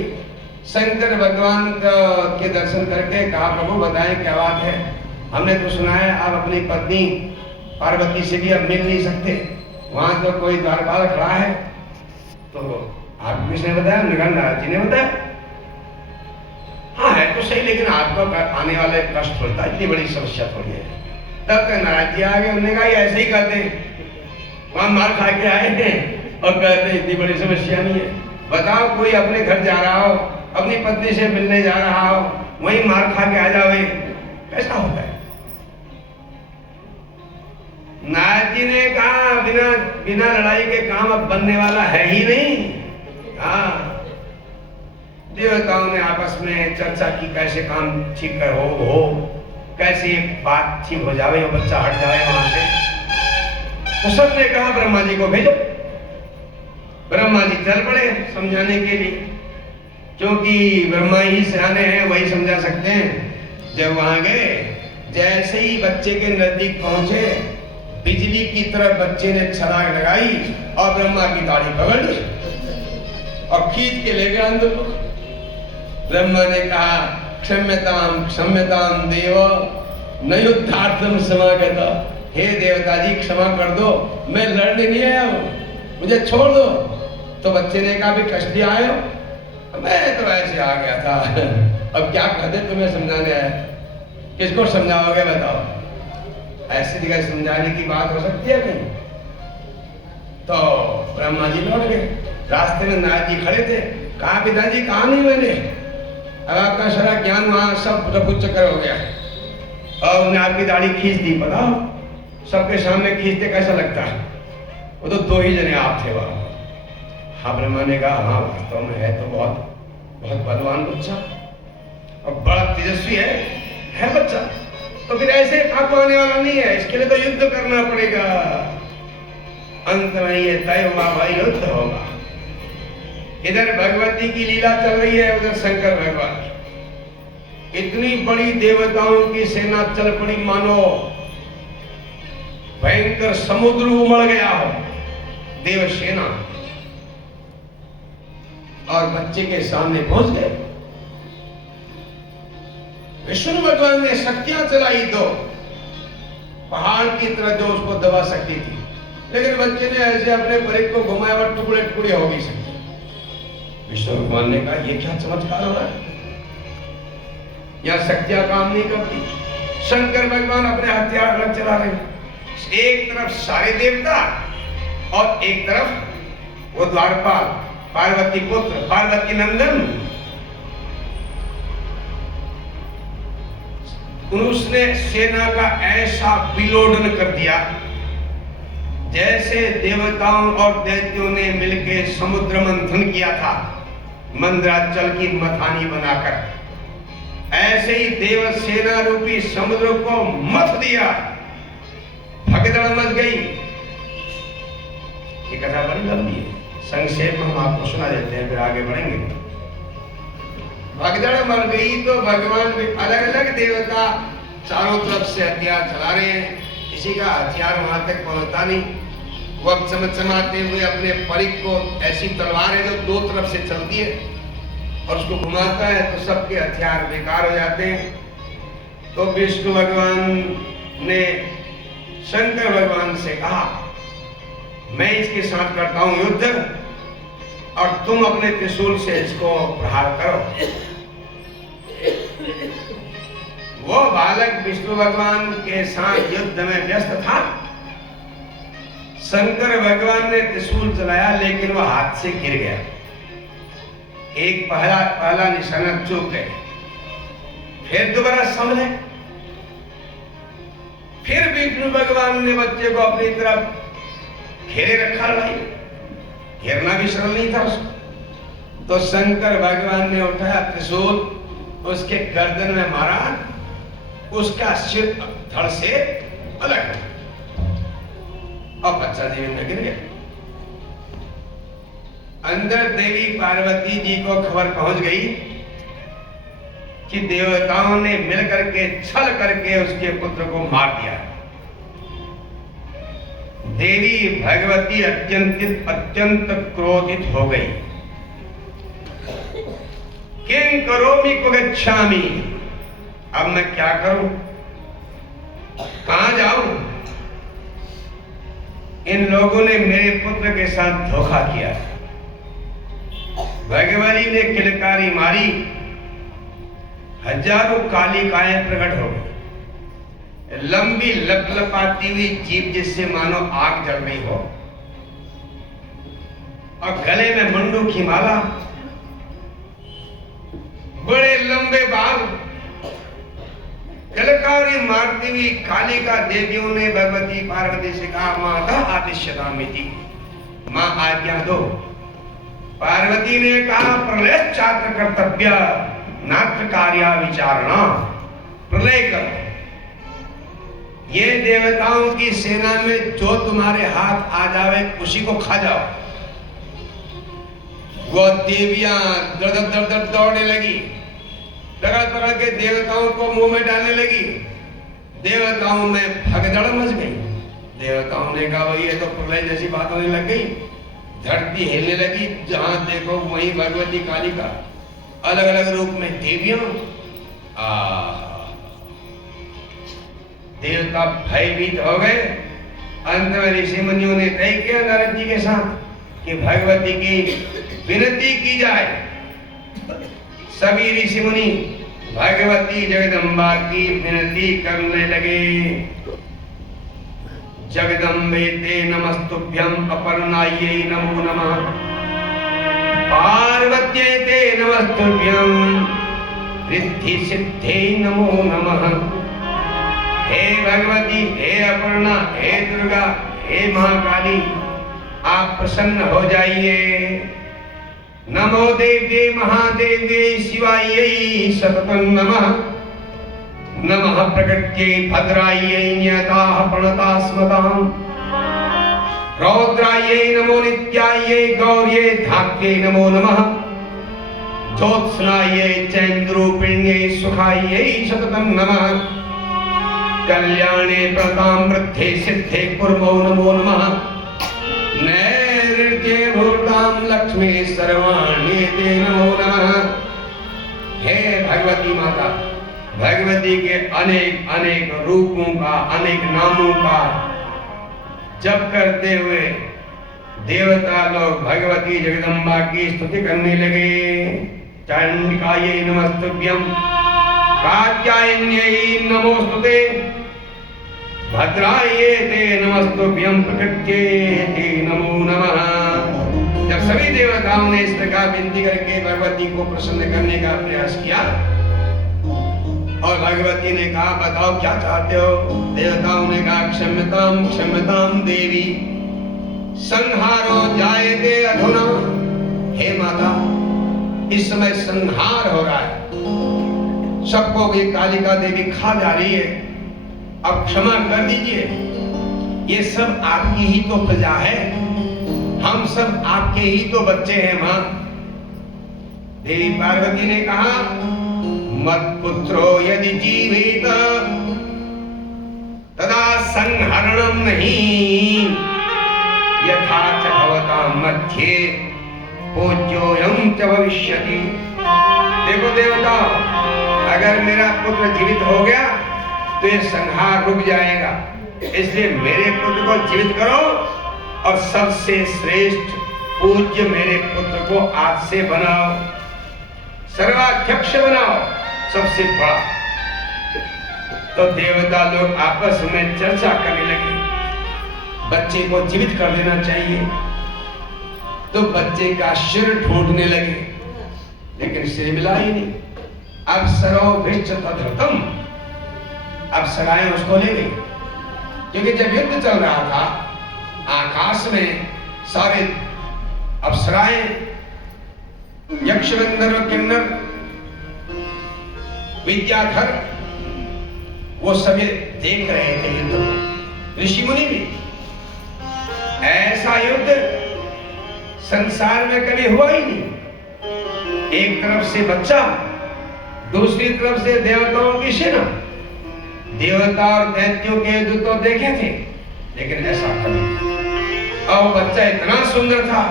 शंकर भगवान के दर्शन करके कहा प्रभु बताएं क्या बात है? हमने तो सुना है आप अपनी पत्नी पार्वती से भी अब मिल नहीं सकते, वहां तो कोई द्वारपाल खड़ा है। तो आपको किसने बताया? नारद जी ने बताया। हाँ है तो सही, लेकिन आपको आने वाले कष्ट होता, इतनी बड़ी समस्या थोड़ी है। तब तक नारद जी आ गए, उन्होंने कहा ऐसे ही कहते वहां मार खा के आए हैं और कहते इतनी बड़ी समस्या नहीं है। बताओ कोई अपने घर जा रहा हो, अपनी पत्नी से मिलने जा रहा हो, वहीं मार खा के आ जावे, कैसा होता है? नारद जी ने कहा बिना लड़ाई के काम अब बनने वाला है ही नहीं। हाँ देवताओं ने आपस में चर्चा की कैसे काम ठीक कर हो कैसे बात ठीक हो जावे, बच्चा हट जाए वहां से। तो सबने कहा ब्रह्मा जी को भेजो। ब्रह्मा जी चल पड़े समझाने के लिए, क्योंकि ब्रह्मा ही सियाने हैं, वही समझा सकते हैं। जब वहां गए, जैसे ही बच्चे के नजदीक पहुंचे, बिजली की तरह बच्चे ने छलांग लगाई और ब्रह्मा की दाढ़ी पकड़ ली और खींच के ले गया अंदर। ब्रह्मा ने कहा क्षम्यताम क्षम्यताम देव, न युद्धार्थम समागता, हे देवता जी क्षमा कर दो, मैं लड़ने नहीं आया हूँ, मुझे छोड़ दो। तो बच्चे ने कहा भी कष्ट आए हो? मैं तो ऐसे आ गया था। अब क्या कहते तुम्हें समझाने आया? किसको समझाओगे बताओ? ऐसी जगह समझाने की बात हो सकती है कहीं? तो ब्रह्मा जी लौट गए। रास्ते में नारद जी खड़े थे। कहा पिताजी कहा नहीं मैंने, अब आपका सारा ज्ञान वहां सब प्रभु चक्कर हो गया और उन्होंने आपकी दाढ़ी खींच दी। पता सबके सामने खींचते कैसा लगता है? वो तो 2 ही जने आप थे वहां। हाँ ब्रह्मा ने कहा हाँ वास्तव में है तो बहुत बहुत बलवान बच्चा और बड़ा तेजस्वी है बच्चा, तो फिर ऐसे काबू आने वाला नहीं है, इसके लिए तो युद्ध करना पड़ेगा। अंत में ये तय हुआ भाई युद्ध होगा। इधर भगवती की लीला चल रही है, उधर शंकर भगवान। इतनी बड़ी देवताओं की सेना चल पड़ी मानो भयंकर समुद्र उमड़ गया हो, देव सेना, और बच्चे के सामने पहुंच गए। विष्णु भगवान ने शक्तियां चलाई तो पहाड़ की तरह जो उसको दबा सकती थी, लेकिन बच्चे ने ऐसे अपने परिक को घुमाया और टुकड़े टुकड़े हो गई सकती। विष्णु भगवान ने कहा ये क्या चमत्कार हो रहा है, यह शक्तियां काम नहीं करती। शंकर भगवान अपने हथियार अलग चला रहे, एक तरफ सारे देवता और एक तरफ वो द्वारपाल पार्वती पुत्र पार्वती नंदन। उसने सेना का ऐसा विलोडन कर दिया जैसे देवताओं और दैत्यों ने मिलकर समुद्र मंथन किया था मंदराचल की मथानी बनाकर, ऐसे ही देव सेना रूपी समुद्र को मथ दिया, भगदड़ मच गई। ये कथा बड़ी लंबी है, संक्षेप में हम आपको सुना देते हैं, फिर आगे बढ़ेंगे। भगदड़ मर गई तो भगवान अलग अलग देवता चारों तरफ से हथियार चला रहे हैं, किसी का हथियार वहां तक पहुंचता नहीं। वो अब चमचमाते हुए अपने परिक को, ऐसी तलवार है जो 2 तरफ से चलती है और उसको घुमाता है तो सबके हथियार बेकार हो जाते हैं। तो विष्णु भगवान ने शंकर भगवान से कहा मैं इसके साथ करता हूं युद्ध और तुम अपने त्रिशूल से इसको प्रहार करो। वो बालक विष्णु भगवान के साथ युद्ध में व्यस्त था। शंकर भगवान ने त्रिशूल चलाया लेकिन वह हाथ से गिर गया, एक पहला निशाना चूक गए। फिर दोबारा संभले, फिर विष्णु भगवान ने बच्चे को अपनी तरफ घेरे रखा, लड़ाई घेरना भी सरल नहीं था उसको। तो शंकर भगवान ने उठाया त्रिशूल, उसके गर्दन में मारा, उसका सिर धड़ से अलग और बच्चा जमीन में गिर गया। अंदर देवी पार्वती जी को खबर पहुंच गई कि देवताओं ने मिलकर के छल करके उसके पुत्र को मार दिया। देवी भगवती अत्यंत क्रोधित हो गई। किं करोमि कुगच्छामि, अब मैं क्या करूं, कहां जाऊं? इन लोगों ने मेरे पुत्र के साथ धोखा किया। भगवती ने किलकारी मारी, हजारों कालिकाएं प्रकट हो गई, लंबी लपलपाती हुई जीभ जिससे मानो आग जल रही हो, और गले में मंडू की माला, बड़े लंबे बाल, किलकारी मारती हुई कालिका देवियों ने भगवती पार्वती से कहा माता आदिश्यतामिति, मां आज्ञा दो। पार्वती ने कहा प्रलय चात्र कर्तव्य नात्र कार्या विचारणा, प्रलय करो। ये देवताओं की सेना में जो तुम्हारे हाथ आ जावे उसी को खा जाओ। वो देवियां दर दर दर दौड़ने लगी, पकड़ पकड़ के देवताओं को मुंह में डालने लगी। देवताओं में भगदड़ मच गई। देवताओं ने कहा ये तो प्रलय जैसी बात होने लग गई, धरती हिलने लगी, जहां देखो वहीं भगवती कालिका, अलग अलग रूप में देवियां। देवता भयभीत हो गए। अंत में ऋषि मुनियों ने तय किया नारद जी के साथ कि भगवती की विनती की जाए। सभी ऋषि मुनि भगवती जगदम्बा की विनती करने लगे। जगदम्बे ते नमस्तुभ्यं अपर्णायै नमो नमः, पार्वत्यै ते नमस्तुभ्यं रिद्धि सिद्धे नमो नमः। हे भगवती, हे अपर्णा, हे दुर्गा, हे महाकाली, आप प्रसन्न हो जाइए। नमो देव्ये महादेव्ये शिवायै सततं नमः। नमः प्रकृत्यै भद्रायै न्यताः प्रणतास्मताम्। रौद्रायै नमो नित्यायै गौर्यै धात्यै नमो नमः। ज्योत्स्नायै चैन्द्रूपिण्यै सुखायै सततं नमः। कल्याणे प्रतां वृद्धे सिद्धे कुर्मो नमो नमः। नैऋत्ये भूतां लक्ष्मी सर्वाणि ते नमो नमः। हे भगवती माता, भगवती के अनेक अनेक रूपों का, अनेक नामों का जप करते हुए देवता लोग भगवती जगदम्बा की स्तुति करने लगे। चंडिकायै नमस्तुभ्यं, कात्यायन्यै नमोस्तुते, भद्रायै ते नमस्तुभ्यं, प्रकृत्यै ते नमो नमः। जब सभी देवताओं ने इस प्रकार विनती करके भगवती को प्रसन्न करने का प्रयास किया और भगवती ने कहा बताओ क्या चाहते हो। देवताओं ने कहा क्षम्यताम क्षम्यताम देवी संहारो जायते अधुना। हे माता, इस समय संहार हो रहा है, सबको ये कालिका देवी खा जा रही है, अब क्षमा कर दीजिए। ये सब आपकी ही तो प्रजा है, हम सब आपके ही तो बच्चे हैं मां। देवी पार्वती ने कहा मत्पुत्रो यदि जीवेत तदा संहरणं नहीं यथा च भवतां मध्ये पूज्योऽयं च भविष्यति। देखो देवता, अगर मेरा पुत्र जीवित हो गया तो ये संहार रुक जाएगा, इसलिए मेरे पुत्र को जीवित करो और सबसे श्रेष्ठ पूज्य मेरे पुत्र को आज से बनाओ, सर्वाध्यक्ष बनाओ, सबसे बड़ा। तो देवता लोग आपस में चर्चा करने लगे, बच्चे को जीवित कर देना चाहिए। तो बच्चे का सिर ढूंढने लगे, लेकिन सिर मिला ही नहीं। अप्सरो भिष्ट तद्धृतम्, अप्सराएं उसको ले गई, क्योंकि जब युद्ध चल रहा था आकाश में सारे अप्सराएं, यक्ष गंधर्व किन्नर विद्याधर वो सभी देख रहे थे युद्ध को, ऋषि मुनि भी। ऐसा युद्ध संसार में कभी हुआ ही नहीं। एक तरफ से बच्चा, दूसरी तरफ से देवताओं की सेना। देवता और दैत्यों के युद्ध तो देखे थे, लेकिन ऐसा कभी। और बच्चा इतना सुंदर था,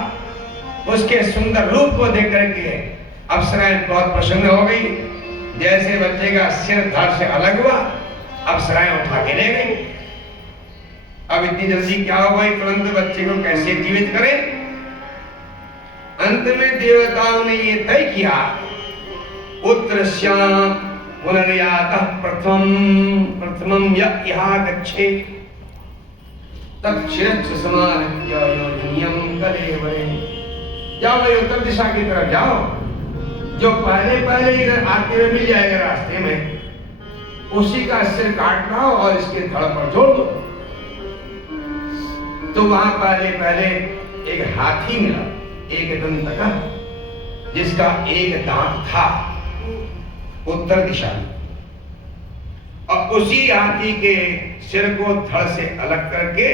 उसके सुंदर रूप को देख करके अप्सराएं बहुत प्रसन्न हो गई। जैसे बच्चे का सिर धड़ से अलग हुआ, अप्सराएं उठा के ले गई। अब इतनी जल्दी क्या हो गई, तुरंत बच्चे को कैसे जीवित करें। अंत में देवताओं ने ये तय किया, पुत्रस्याम पुनर्यातः प्रथमं यः गच्छेत् तच्छिरश्च समानस्य योजनीयं कलेवरे। जाओ भाई, उत्तर दिशा की तरफ जाओ, जो पहले पहले इधर आते हुए मिल जाएगा रास्ते में, उसी का सिर काट लाओ और इसके धड़ पर जोड़ दो। तो वहां पहले पहले एक हाथी मिला, एक दंत का, जिसका एक दांत था उत्तर दिशा में, और उसी हाथी के सिर को धड़ से अलग करके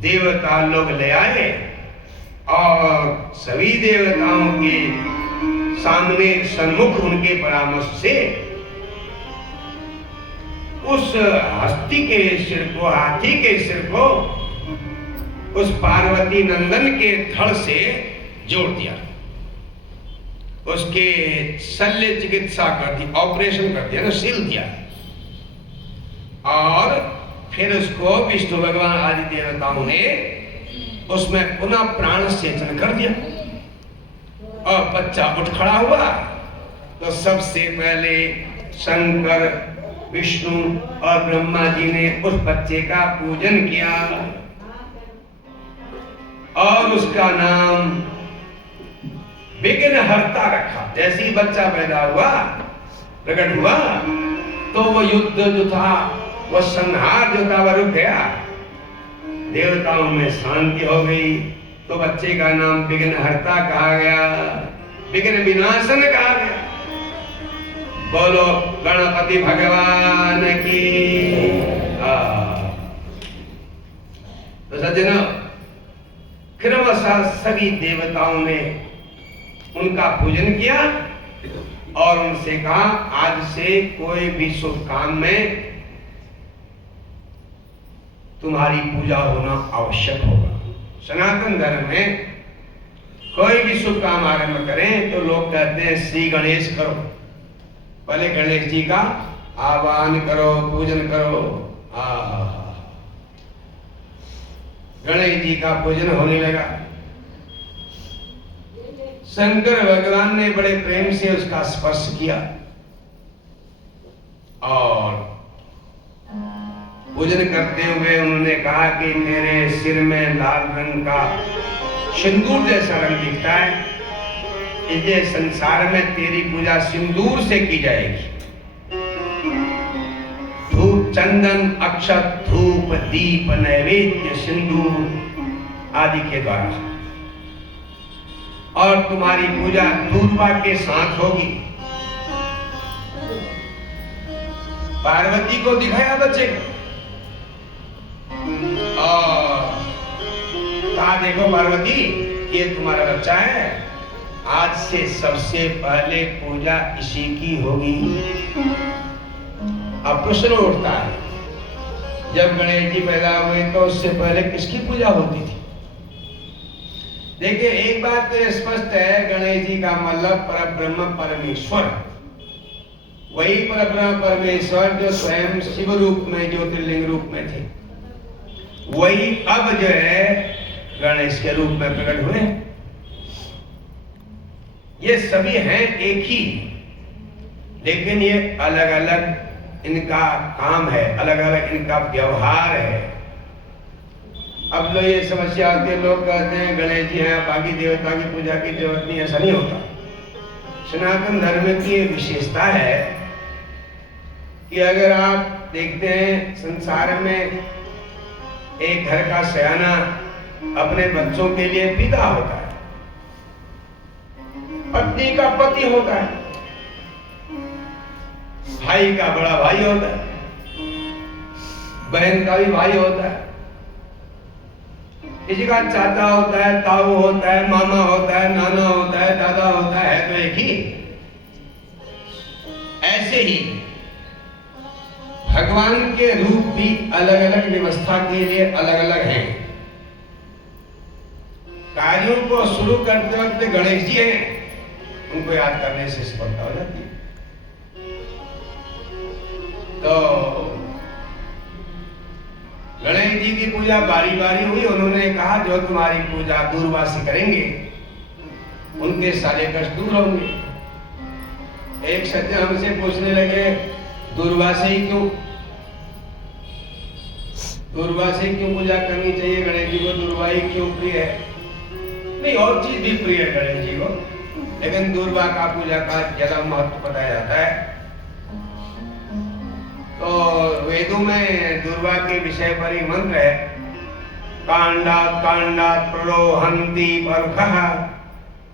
देवता लोग ले आए और सभी देवताओं के सामने सन्मुख उनके परामर्श से उस हस्ती के सिर को, हाथी के सिर को उस पार्वती नंदन के धड़ से जोड़ दिया, उसके शल्य चिकित्सा कर दी, ऑपरेशन कर दिया, सील दिया। और फिर उसको विष्णु भगवान आदि देवताओं ने उसमें पुनः प्राण सेचन कर दिया और बच्चा उठ खड़ा हुआ। तो सबसे पहले शंकर, विष्णु और ब्रह्मा जी ने उस बच्चे का पूजन किया और उसका नाम विघ्नहर्ता रखा। जैसे ही बच्चा पैदा हुआ, प्रकट हुआ, तो वो युद्ध जो था, वो संहार जो था, वह रुक गया। देवताओं में शांति हो गई। तो बच्चे का नाम विघ्नहर्ता कहा गया, विघ्न विनाशन कहा गया। बोलो गणपति भगवान की। तो सज्जनों, क्रमशः सभी देवताओं ने उनका पूजन किया और उनसे कहा, आज से कोई भी शुभ काम में तुम्हारी पूजा होना आवश्यक होगा। सनातन धर्म में कोई भी शुभ काम आरंभ करें तो लोग कहते हैं श्री गणेश करो, पहले गणेश जी का आह्वान करो, पूजन करो। गणेश जी का पूजन होने लगा। शंकर भगवान ने बड़े प्रेम से उसका स्पर्श किया और पूजन करते हुए उन्होंने कहा कि मेरे सिर में लाल रंग का सिंदूर जैसा रंग दिखता है, इसलिए संसार में तेरी पूजा सिंदूर से की जाएगी। धूप, चंदन, अक्षत, धूप, दीप, नैवेद्य, सिंदूर आदि के द्वारा, और तुम्हारी पूजा दूर्वा के साथ होगी। पार्वती को दिखाया बच्चे को और कहा, देखो पार्वती, ये तुम्हारा बच्चा है, आज से सबसे पहले पूजा इसी की होगी। अब प्रश्न उठता है, जब गणेश जी पैदा हुए तो उससे पहले किसकी पूजा होती थी? देखिए, एक बात तो स्पष्ट है, गणेश जी का मतलब परब्रह्म परमेश्वर, वही परब्रह्म परमेश्वर जो स्वयं शिव रूप में, ज्योतिर्लिंग रूप में थे, वही अब जो है गणेश के रूप में प्रकट हुए। ये सभी हैं एक ही, लेकिन ये अलग अलग इनका काम है, अलग अलग इनका व्यवहार है। अब लोग ये समस्या आती है, लोग कहते हैं गणेश जी हैं, बाकी देवता की पूजा की जरूरत नहीं। ऐसा नहीं होता। सनातन धर्म की ये विशेषता है कि अगर आप देखते हैं संसार में एक घर का सयाना अपने बच्चों के लिए पिता होता है, पत्नी का पति होता है, भाई का बड़ा भाई होता है, बहन का भी भाई होता है, किसी का चाचा होता है, ताऊ होता है, मामा होता है, नाना होता है, दादा होता है तो एक ही। ऐसे ही भगवान के रूप भी अलग अलग व्यवस्था के लिए अलग अलग हैं। कार्यों को शुरू करते वक्त गणेश जी हैं, उनको याद करने से सफलता हो जाती है। तो गणेश जी की पूजा बारी बारी हुई। उन्होंने कहा, जो तुम्हारी पूजा दूरवासी करेंगे उनके सारे कष्ट दूर होंगे। एक सज्जन हमसे पूछने लगे, दूरवासी क्यों, दूरवासी क्यों पूजा करनी चाहिए, गणेश जी को दूरवाई क्यों प्रिय है? नहीं, और चीज भी प्रिय है गणेश जी को, लेकिन दूरवा का पूजा का ज्यादा महत्व बताया जाता है। तो वेदों में दुर्वा के विषय पर ही मंत्र है, कांडात कांडात प्ररोहन्ति परुखः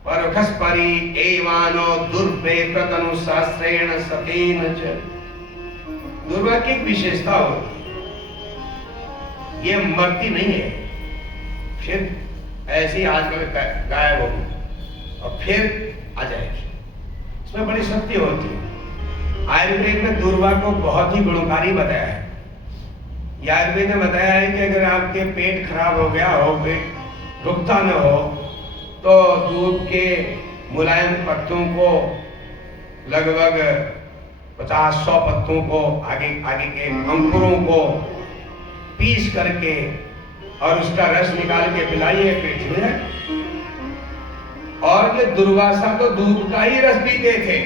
परुखस्परि एवानो दुर्वे प्रतनु शास्त्रेण सतेन च। दुर्वा की विशेषता होती है, ये मरती नहीं है, फिर ऐसे ही आजकल गायब होगी और फिर आ जाएगी। इसमें बड़ी शक्ति होती है। आयुर्वेद में दूर्वा को बहुत ही गुणकारी बताया है। आयुर्वेद ने बताया है कि अगर आपके पेट खराब हो गया हो, पेट रुकता न हो, तो दूध के मुलायम पत्तों को लगभग 50-100 पत्तों को आगे आगे के अंकुरों को पीस करके और उसका रस निकाल के पिलाइए पेट में। और ये दुर्वासा तो दूध का ही रस पीते थे,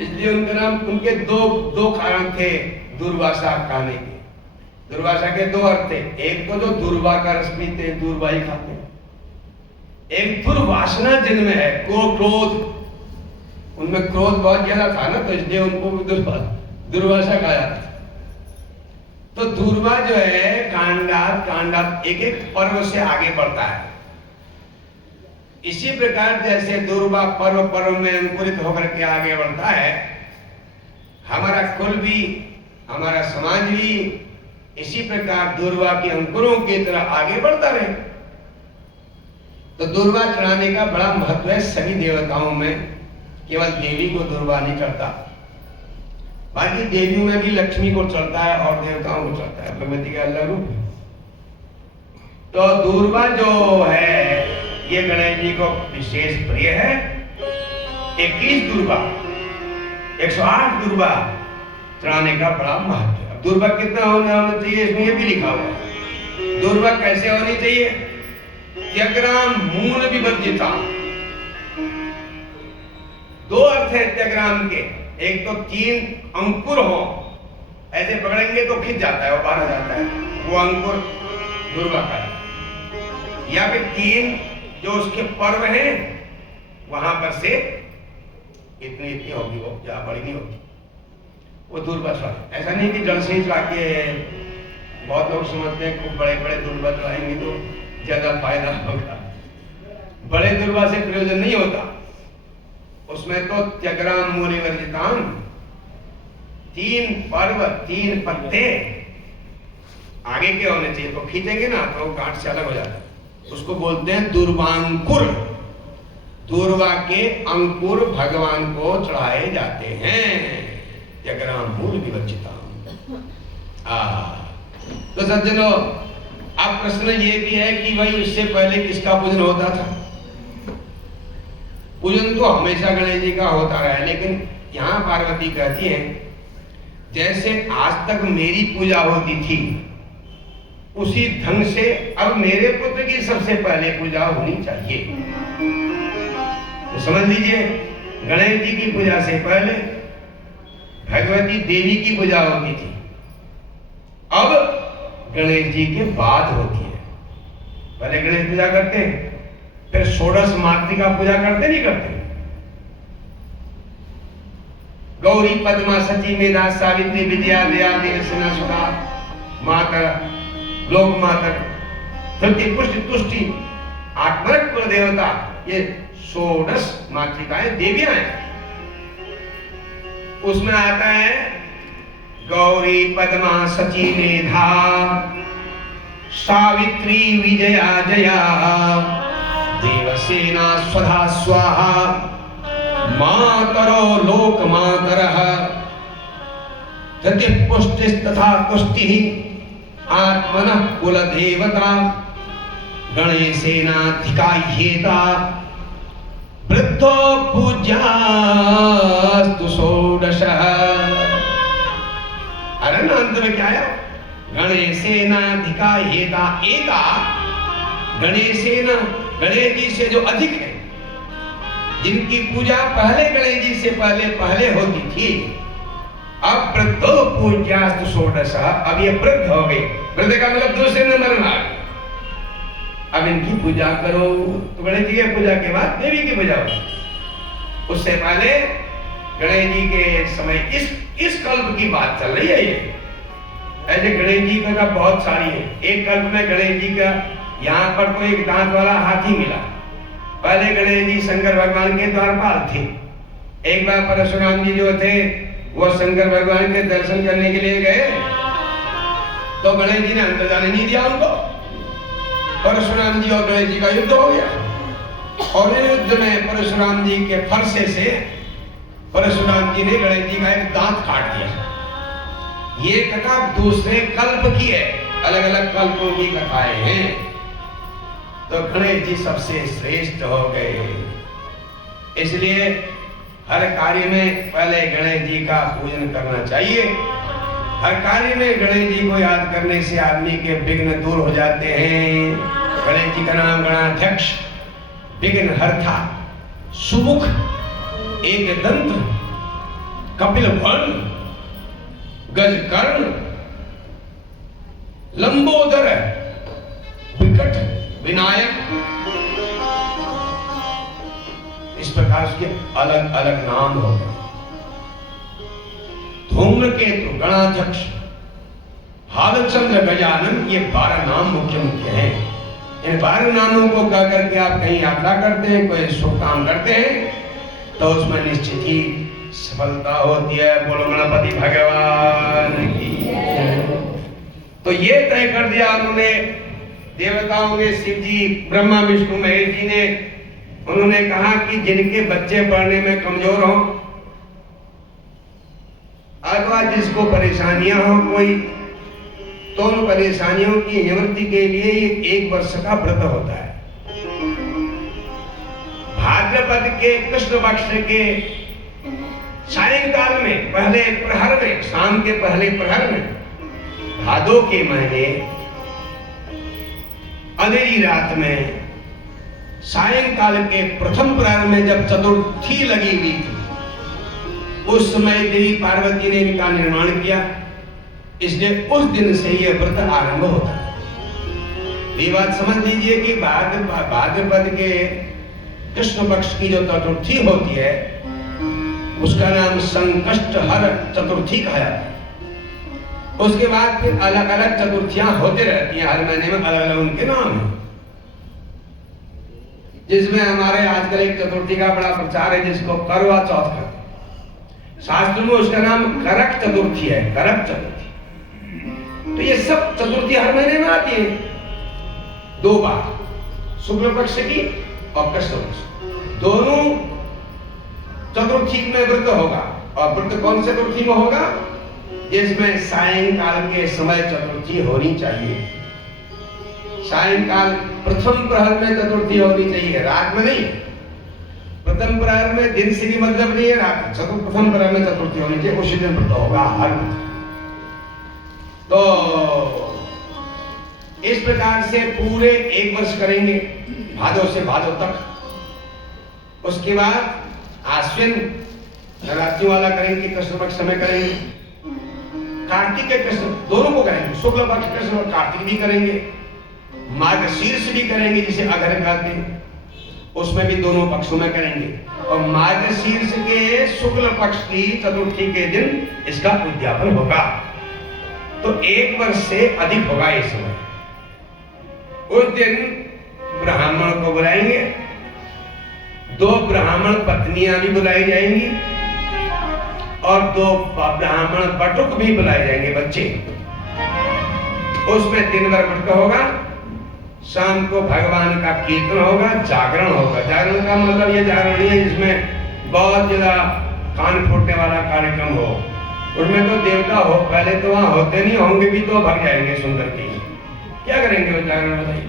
इसलिए उनका नाम, उनके दो कारण थे दुर्वासा कहने के। दुर्वासा के दो अर्थ थे, एक तो जो दुर्वा का रस पीते हैं, दुर्वा ही खाते हैं, एक दुर्वासना जिनमें है, क्रोध, उनमें क्रोध बहुत ज्यादा था ना, तो इसलिए उनको भी दुर्वासा कहा जाता था। तो दुर्वा जो है कांडात एक एक पर्व से आगे बढ़ता है। इसी प्रकार जैसे दुर्वा पर्व में अंकुरित होकर के आगे बढ़ता है, हमारा कुल भी, हमारा समाज भी इसी प्रकार दुर्वा के अंकुरों की तरह आगे बढ़ता रहे। तो दुर्वा चढ़ाने का बड़ा महत्व है सभी देवताओं में, केवल देवी को दुर्वा नहीं चढ़ता, बाकी देवियों में भी लक्ष्मी को चढ़ता है और देवताओं को चढ़ता है, भगवती का अलग रूप है। तो दुर्वा जो है ये गणेश जी को विशेष प्रिय है। 21 दुर्वा, 108 दुर्वा चढ़ाने का बड़ा महत्व है। दुर्वा कितना होना चाहिए इसमें ये भी लिखा हुआ है। दुर्वा कैसे होनी चाहिए? त्यग्राम मूल विवर्जिता। दो अर्थ है त्यग्राम के, एक तो 3 अंकुर हो, ऐसे पकड़ेंगे तो खिंच जाता है, वो बाहर आ जाता है, वो अंकुर दुर्वा का है। या फिर 3 जो उसके पर्व हैं वहां पर से इतनी होगी, वो ज्यादा बड़ी नहीं होगी, वो दुर्वा चढ़ाए। ऐसा नहीं कि जल से ही चढ़ा के, बहुत लोग समझते हैं खूब बड़े बड़े दुर्वा चढ़ाएंगे तो ज्यादा फायदा होगा। बड़े दुर्वा से प्रयोजन नहीं होता, उसमें तो त्यग्राम मूल विवर्जिताम, 3 पर्व 3 पत्ते आगे के होने चाहिए, तो खींचेंगे ना तो गांठ से अलग हो जाता है। उसको बोलते हैं दुर्वांकुर। दुर्वा के अंकुर भगवान को चढ़ाए जाते हैं, त्यग्राम मूल विवर्जिताम। तो सज्जनों, अब प्रश्न ये भी है कि भाई उससे पहले किसका पूजन होता था? पूजन तो हमेशा गणेश जी का होता रहा है, लेकिन यहाँ पार्वती कहती है जैसे आज तक मेरी पूजा होती थी उसी ढंग से अब मेरे पुत्र की सबसे पहले पूजा होनी चाहिए। तो समझ लीजिए, गणेश जी की पूजा से पहले भगवती देवी की पूजा होती थी, अब गणेश जी के बाद होती है। पहले गणेश पूजा करते हैं, फिर षोडश मातृका पूजा करते नहीं करते? गौरी पद्मा सची मेधा सावित्री विजया दया देवसेना सुधा माता लोक माता धरती पुष्टि तुष्टि आत्मरक कुल देवता, ये षोडश मातृकाएं देवियां हैं। उसमें आता है गौरी पद्मा सची मेधा सावित्री विजया जया देवसेना स्वधा स्वाहा मातरो लोक मातरः धरती पुष्टि तथा तुष्टि आत्मनः कुल देवता गणेशेनाधिकाह्येता वृद्धो पूज्यास्तु षोडशः। अरे ना अंत में क्या है? गणेशेनाधिकाह्येता, एता गणेशेन, गणेश जी से जो अधिक है, जिनकी पूजा पहले गणेश जी से पहले होती थी, अब वृद्धो पूज्यास्तु षोडशः, अब ये वृद्ध हो गए। वृद्ध का मतलब दूसरे नंबर में आ गए। अब इनकी पूजा करो, तो गणेश जी की पूजा के बाद देवी की पूजा हो। उससे पहले गणेश जी के समय इस कल्प की बात चल रही है। ये ऐसे गणेश जी का बहुत सारी है। एक कल्प में गणेश जी का यहाँ पर तो एक दांत वाला हाथी मिला। पहले गणेश जी शंकर भगवान के द्वारपाल थे। एक बार परशुराम जी जो थे वो शंकर भगवान के दर्शन करने के लिए गए, तो गणेश जी ने अंदर जाने नहीं दिया उनको। परशुराम जी और गणेश जी का युद्ध हो गया, और युद्ध में परशुराम जी के फरसे से परशुराम जी ने गणेश जी का एक दांत काट दिया। ये कथा दूसरे कल्प की है, अलग अलग कल्पों की कथाएं हैं। तो गणेश जी सबसे श्रेष्ठ हो गए। इसलिए हर कार्य में पहले गणेश जी का पूजन करना चाहिए। हर कार्य में गणेश जी को याद करने से आदमी के विघ्न दूर हो जाते हैं। गणेश जी का नाम गणाध्यक्ष, विघ्न हर्ता, सुमुख, एक दंत, कपिल वर्ण, गजकर्ण, लंबोदर, विकट, विनायक, इस प्रकार के अलग अलग नाम हो गए। धूम्रकेतु, गणाध्यक्ष, हालचंद्र, गजानन, ये 12 नाम मुख्य मुख्य हैं। इन 12 नामों को कह करके आप कहीं यात्रा करते हैं, कोई शुभ काम करते हैं, तो उसमें निश्चित ही सफलता होती है। बोलो गणपति भगवान की। तो ये तय कर दिया उन्होंने, देवताओं ने, शिव जी, ब्रह्मा, विष्णु, महेश जी ने, उन्होंने कहा कि जिनके बच्चे पढ़ने में कमजोर हों अथवा जिसको परेशानियां हो कोई, तो उन परेशानियों की निवृत्ति के लिए 1 वर्ष का व्रत होता है। भाद्रपद के कृष्ण पक्ष के सायंकाल में, पहले प्रहर में, शाम के पहले प्रहर में, भादो के महीने अंधेरी रात में, सायंकाल के प्रथम प्रहर में जब चतुर्थी लगी हुई थी, उस समय देवी पार्वती ने इनका निर्माण किया। इसलिए उस दिन से यह व्रत आरंभ होता है। ये बात समझ लीजिए कि भाद्रपद के कृष्ण पक्ष की जो चतुर्थी होती है उसका नाम संकष्टहर चतुर्थी कहा जाता है। उसके बाद फिर अलग अलग चतुर्थियां होते रहती हैं, हर महीने में अलग अलग उनके नाम हैं। जिसमें हमारे आजकल एक चतुर्थी का बड़ा प्रचार है जिसको करवा चौथ कहते हैं। शास्त्र में उसका नाम करक चतुर्थी है, करक चतुर्थी। तो ये सब चतुर्थी हर महीने में आती है, 2 बार, शुक्ल पक्ष की और कृष्ण पक्ष, दोनों चतुर्थी में व्रत होगा। और व्रत कौन से चतुर्थी में होगा? जिसमें सायंकाल के समय चतुर्थी होनी चाहिए। सायंकाल प्रथम प्रहर में चतुर्थी होनी चाहिए, रात में नहीं। प्रथम प्रहर में दिन से भी मतलब नहीं है, रात प्रथम प्रहर में चतुर्थी होनी चाहिए, उसी दिन व्रत होगा हर। तो इस प्रकार से पूरे 1 वर्ष करेंगे, भादो से भादो तक। उसके बाद आश्विन नवरात्रि वाला करेंगे, कृष्ण पक्ष में करेंगे, कार्तिक के कृष्ण दोनों को करेंगे, शुक्ल पक्ष कृष्ण और कार्तिक भी करेंगे, मार्गशीर्ष भी करेंगे जिसे अघर कहते हैं, उसमें भी दोनों पक्षों में करेंगे। और मार्गशीर्ष के शुक्ल पक्ष की चतुर्थी के दिन इसका उद्यापन होगा। तो 1 वर्ष से अधिक होगा इस समय। उस दिन ब्राह्मण को बुलाएंगे, 2 ब्राह्मण पत्नियां भी बुलाई जाएंगी और 2 ब्राह्मण बटुक भी बुलाए जाएंगे, बच्चे। उसमें दिन भर व्रत होगा, शाम को भगवान का कीर्तन होगा, जागरण होगा। जागरण का मतलब ये जागरण नहीं है जिसमें बहुत ज्यादा कान फूटने वाला कार्यक्रम हो, उसमें तो देवता हो, पहले तो वहां होते नहीं होंगे भी तो भग जाएंगे सुंदर की। क्या करेंगे वो जागरण बताइए?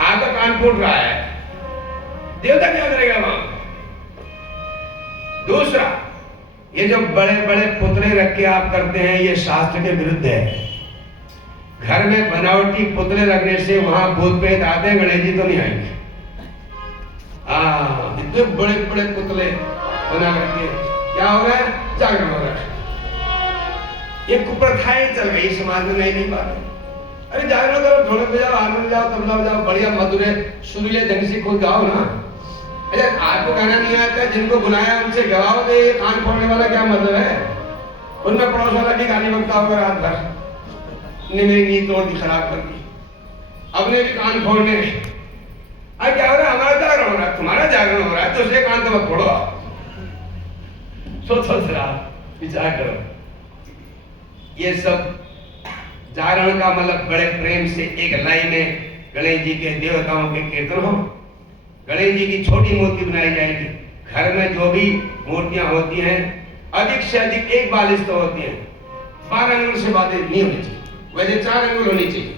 आज तो कान फूट रहा है, देवता क्या करेगा वहां? दूसरा, ये जो बड़े बड़े पुतले रख के आप करते हैं, ये शास्त्र के विरुद्ध है। घर में बनावटी पुतले रखने से वहां भूत प्रेत आते हैं, गणेश जी तो नहीं आएंगे। इतने बड़े बड़े पुतले बना करके क्या हो रहा है? जागरण हो रहा है। ये कुप्रथाएं चल गई समाज में, नहीं बात। अरे जागरण करो, ढोलक बजाओ, हारमोनियम बजाओ, तबला बजाओ, बढ़िया मधुरे सुरीले ढंग से खुद गाओ ना। अरे आपको गाना नहीं आता, जिनको बुलाया उनसे गवाओ। तो ये कान फोड़ने वाला क्या मतलब है? उनमें पड़ोस वाला भी गाली बकता होगा रात भर, ने मेरी नींद तोड़ दी, खराब कर दी, अपने भी कान फोड़ने। अरे क्या हो रहा है? हमारा जागरण हो रहा है, तुम्हारा जागरण हो रहा है, तो उसके कान तो मत फोड़ो। सोचो जरा, विचार करो। ये सब जागरण का मतलब बड़े प्रेम से एक लाइन में गणेश जी के देवताओं के कीर्तन हो, गणेश जी की छोटी मूर्ति बनाई जाएगी। घर में जो भी मूर्तियां होती हैं अधिक से अधिक 1 बालिश तो होती हैं, 12 अंगुल से बातें नहीं होनी चाहिए। वैसे 4 अंगुल होनी चाहिए,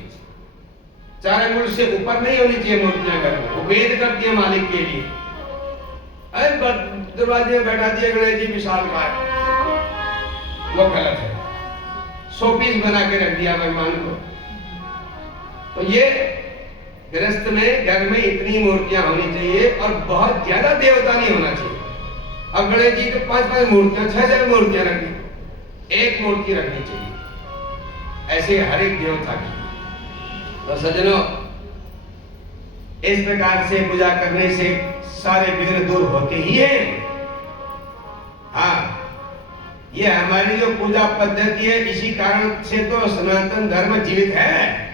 4 अंगुल से ऊपर नहीं होनी चाहिए मूर्तियां घर में। वो वेद करती है मालिक के लिए। अरे दरवाजे में बैठा दिया गणेश जी विशाल काय, वो गलत है। शोपीस बना के रख दिया भगवान को। तो ये गृहस्थ में घर में इतनी मूर्तियां होनी चाहिए और बहुत ज्यादा देवता नहीं होना चाहिए। अब गणेश जी के 5-5 मूर्तियां 6-6 मूर्तियां रखनी, एक मूर्ति रखनी चाहिए ऐसे हर एक देवता की। तो सज्जनों, इस प्रकार से पूजा करने से सारे विघ्न दूर होते ही हैं। हाँ, ये हमारी जो पूजा पद्धति है, इसी कारण से तो सनातन धर्म जीवित है।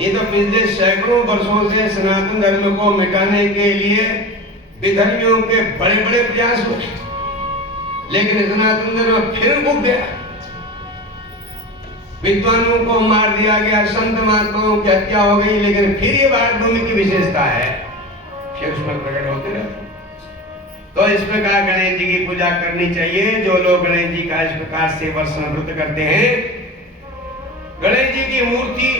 ये तो पिछले सैकड़ों वर्षों से सनातन धर्म को मिटाने के लिए विधर्मियों के बड़े बड़े प्रयास हुए, लेकिन सनातन धर्म फिर उग गया। विद्वानों को मार दिया गया, संत महात्माओं की हत्या हो गई, लेकिन फिर ये भारत भूमि की विशेषता है, फिर उसमें प्रकट होते रहते। तो इस प्रकार गणेश जी की पूजा करनी चाहिए। जो लोग गणेश जी का इस प्रकार से वर्षण व्रत करते हैं, गणेश जी की मूर्ति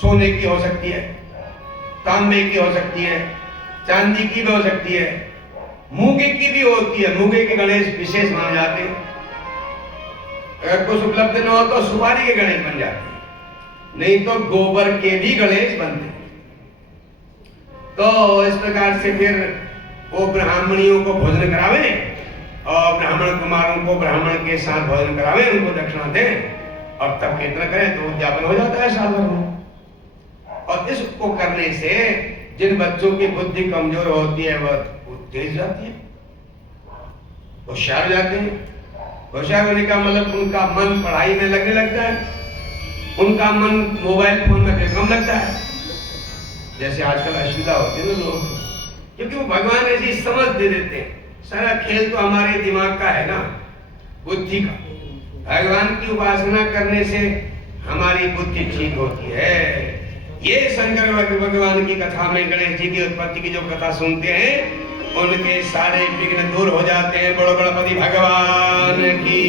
सोने की हो सकती है, तांबे की हो सकती है, चांदी की भी हो सकती है, मूंगे की भी होती है। मूंगे के गणेश विशेष माने जाते हैं। अगर कुछ उपलब्ध न हो तो सुपारी के गणेश बन जाते हैं, नहीं तो गोबर के भी गणेश बनते हैं। तो इस प्रकार से फिर वो ब्राह्मणियों को भोजन करावे और ब्राह्मण कुमारों को ब्राह्मण के साथ भोजन करावे, उनको दक्षिणा दें और तब कीर्तन करें तो उद्यापन हो जाता है साल भर में। और इसको करने से जिन बच्चों की बुद्धि कमजोर होती है वह तेज जाती है, होशियार जाते हैं। होशियार होने का मतलब उनका मन पढ़ाई में लगने लगता है, उनका मन मोबाइल फोन में कम लगता है, जैसे आजकल असुविधा होती है ना लोग, क्योंकि वो भगवान ऐसी समझ दे देते हैं। सारा खेल तो हमारे दिमाग का है ना, बुद्धि का। भगवान की उपासना करने से हमारी बुद्धि ठीक होती है। ये शंकर भगवान की कथा में गणेश जी की उत्पत्ति की जो कथा सुनते हैं, उनके सारे विघ्न दूर हो जाते हैं। बड़ो गणपति भगवान की।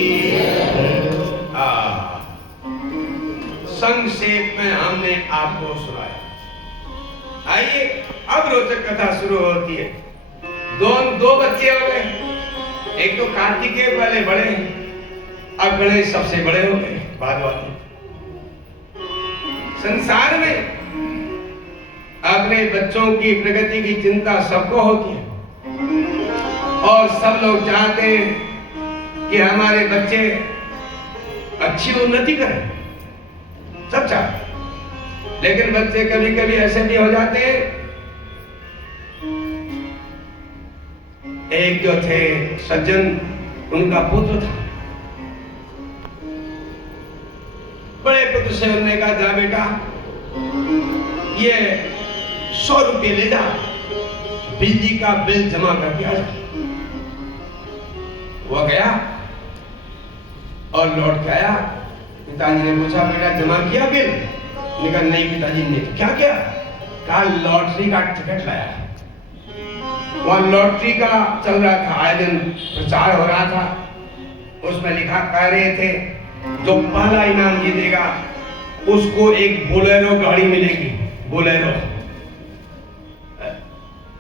संक्षेप में हमने आपको सुनाया। आइए अब रोचक कथा शुरू होती है। दो बच्चे हो गए, एक तो कार्तिकेय पहले बड़े, अब गणेश सबसे बड़े हो गए बाद वाले। संसार में अपने बच्चों की प्रगति की चिंता सबको होती है और सब लोग चाहते हैं कि हमारे बच्चे अच्छी उन्नति करें, सब चाहते हैं। लेकिन बच्चे कभी कभी ऐसे भी हो जाते हैं। एक जो थे सज्जन, उनका पुत्र था, बड़े पुत्र से उन्होंने कहा, जा बेटा ये 100 रुपये ले जा, बिजली का बिल जमा करके आ जा। वो गया और लौट के आया। पिताजी ने पूछा, बेटा जमा किया बिल? उसने कहा नहीं पिताजी ने। क्या किया? कहा लॉटरी का टिकट लाया। वहां लॉटरी का चल रहा था, आए दिन प्रचार हो रहा था। उसमें लिखा कह रहे थे जो पहला इनाम जीतेगा उसको एक बोलेरो गाड़ी मिलेगी, बोलेरो।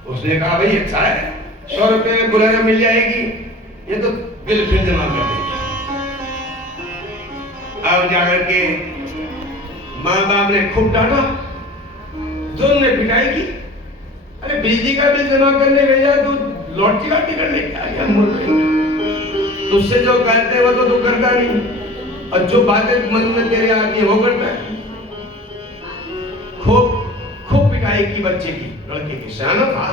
उसने कहा भाई अच्छा है, 100 रुपए में बोलेरो मिल जाएगी, ये तो बिल फिर जमा कर देंगे। अब जाकर के माँ बाप ने खूब डांटा, जोर ने पिटाई की। अरे बिजली का बिल जमा करने भेजा, तू लॉटरी का टिकट लेके आ गया। तुझसे जो कहते वो तो तू करता नहीं, और जो बातें मन में तेरे आती है वो करता है। खूब पिटाई की बच्चे की, लड़के की। सियाना था,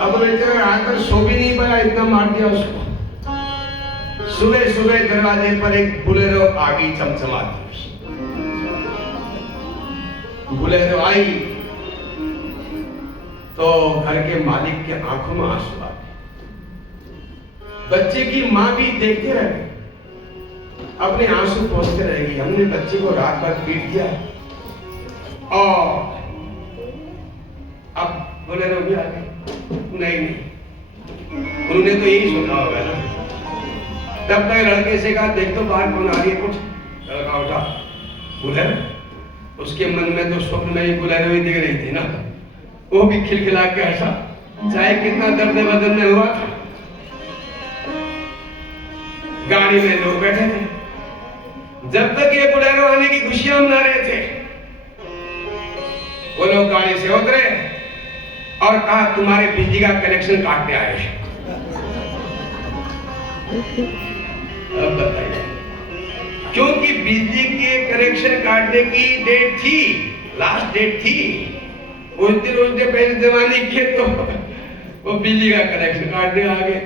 अब बेचारा आकर सो भी नहीं पाया, इतना मार दिया उसको। सुबह सुबह दरवाजे पर एक बुलेरो आ गई चमचमाती। बुलेरो आई तो घर के मालिक के आंखों में आंसू आ गए। बच्चे की मां भी देखते रह गई, अपने आंसू पोंछते रहेगी। हमने बच्चे को रात भर पीट दिया और अब बोलेरो भी आ गई। नहीं, उन्होंने तो यही सोचा होगा ना। तब तक लड़के से कहा, देख तो बाहर कौन आ रही है। कुछ लड़का उठा, बोलेरो। उसके मन में तो स्वप्न में ही बोलेरो ही दिख रही थी ना। वो भी खिलखिला के हंसा, चाहे कितना दर्द बदन में हुआ था। गाड़ी में लोग बैठे थे, जब तक ये बोलेरो आने की खुशियां मना रहे थे, वो लोग गाड़ी से उतरे और कहा तुम्हारे बिजली का कनेक्शन काटने आए हैं। अब बताइए, क्योंकि बिजली के कनेक्शन काटने की डेट थी, लास्ट डेट थी, उस दिन पैसे जमा नहीं किए तो वो बिजली का कनेक्शन काटने आ गए।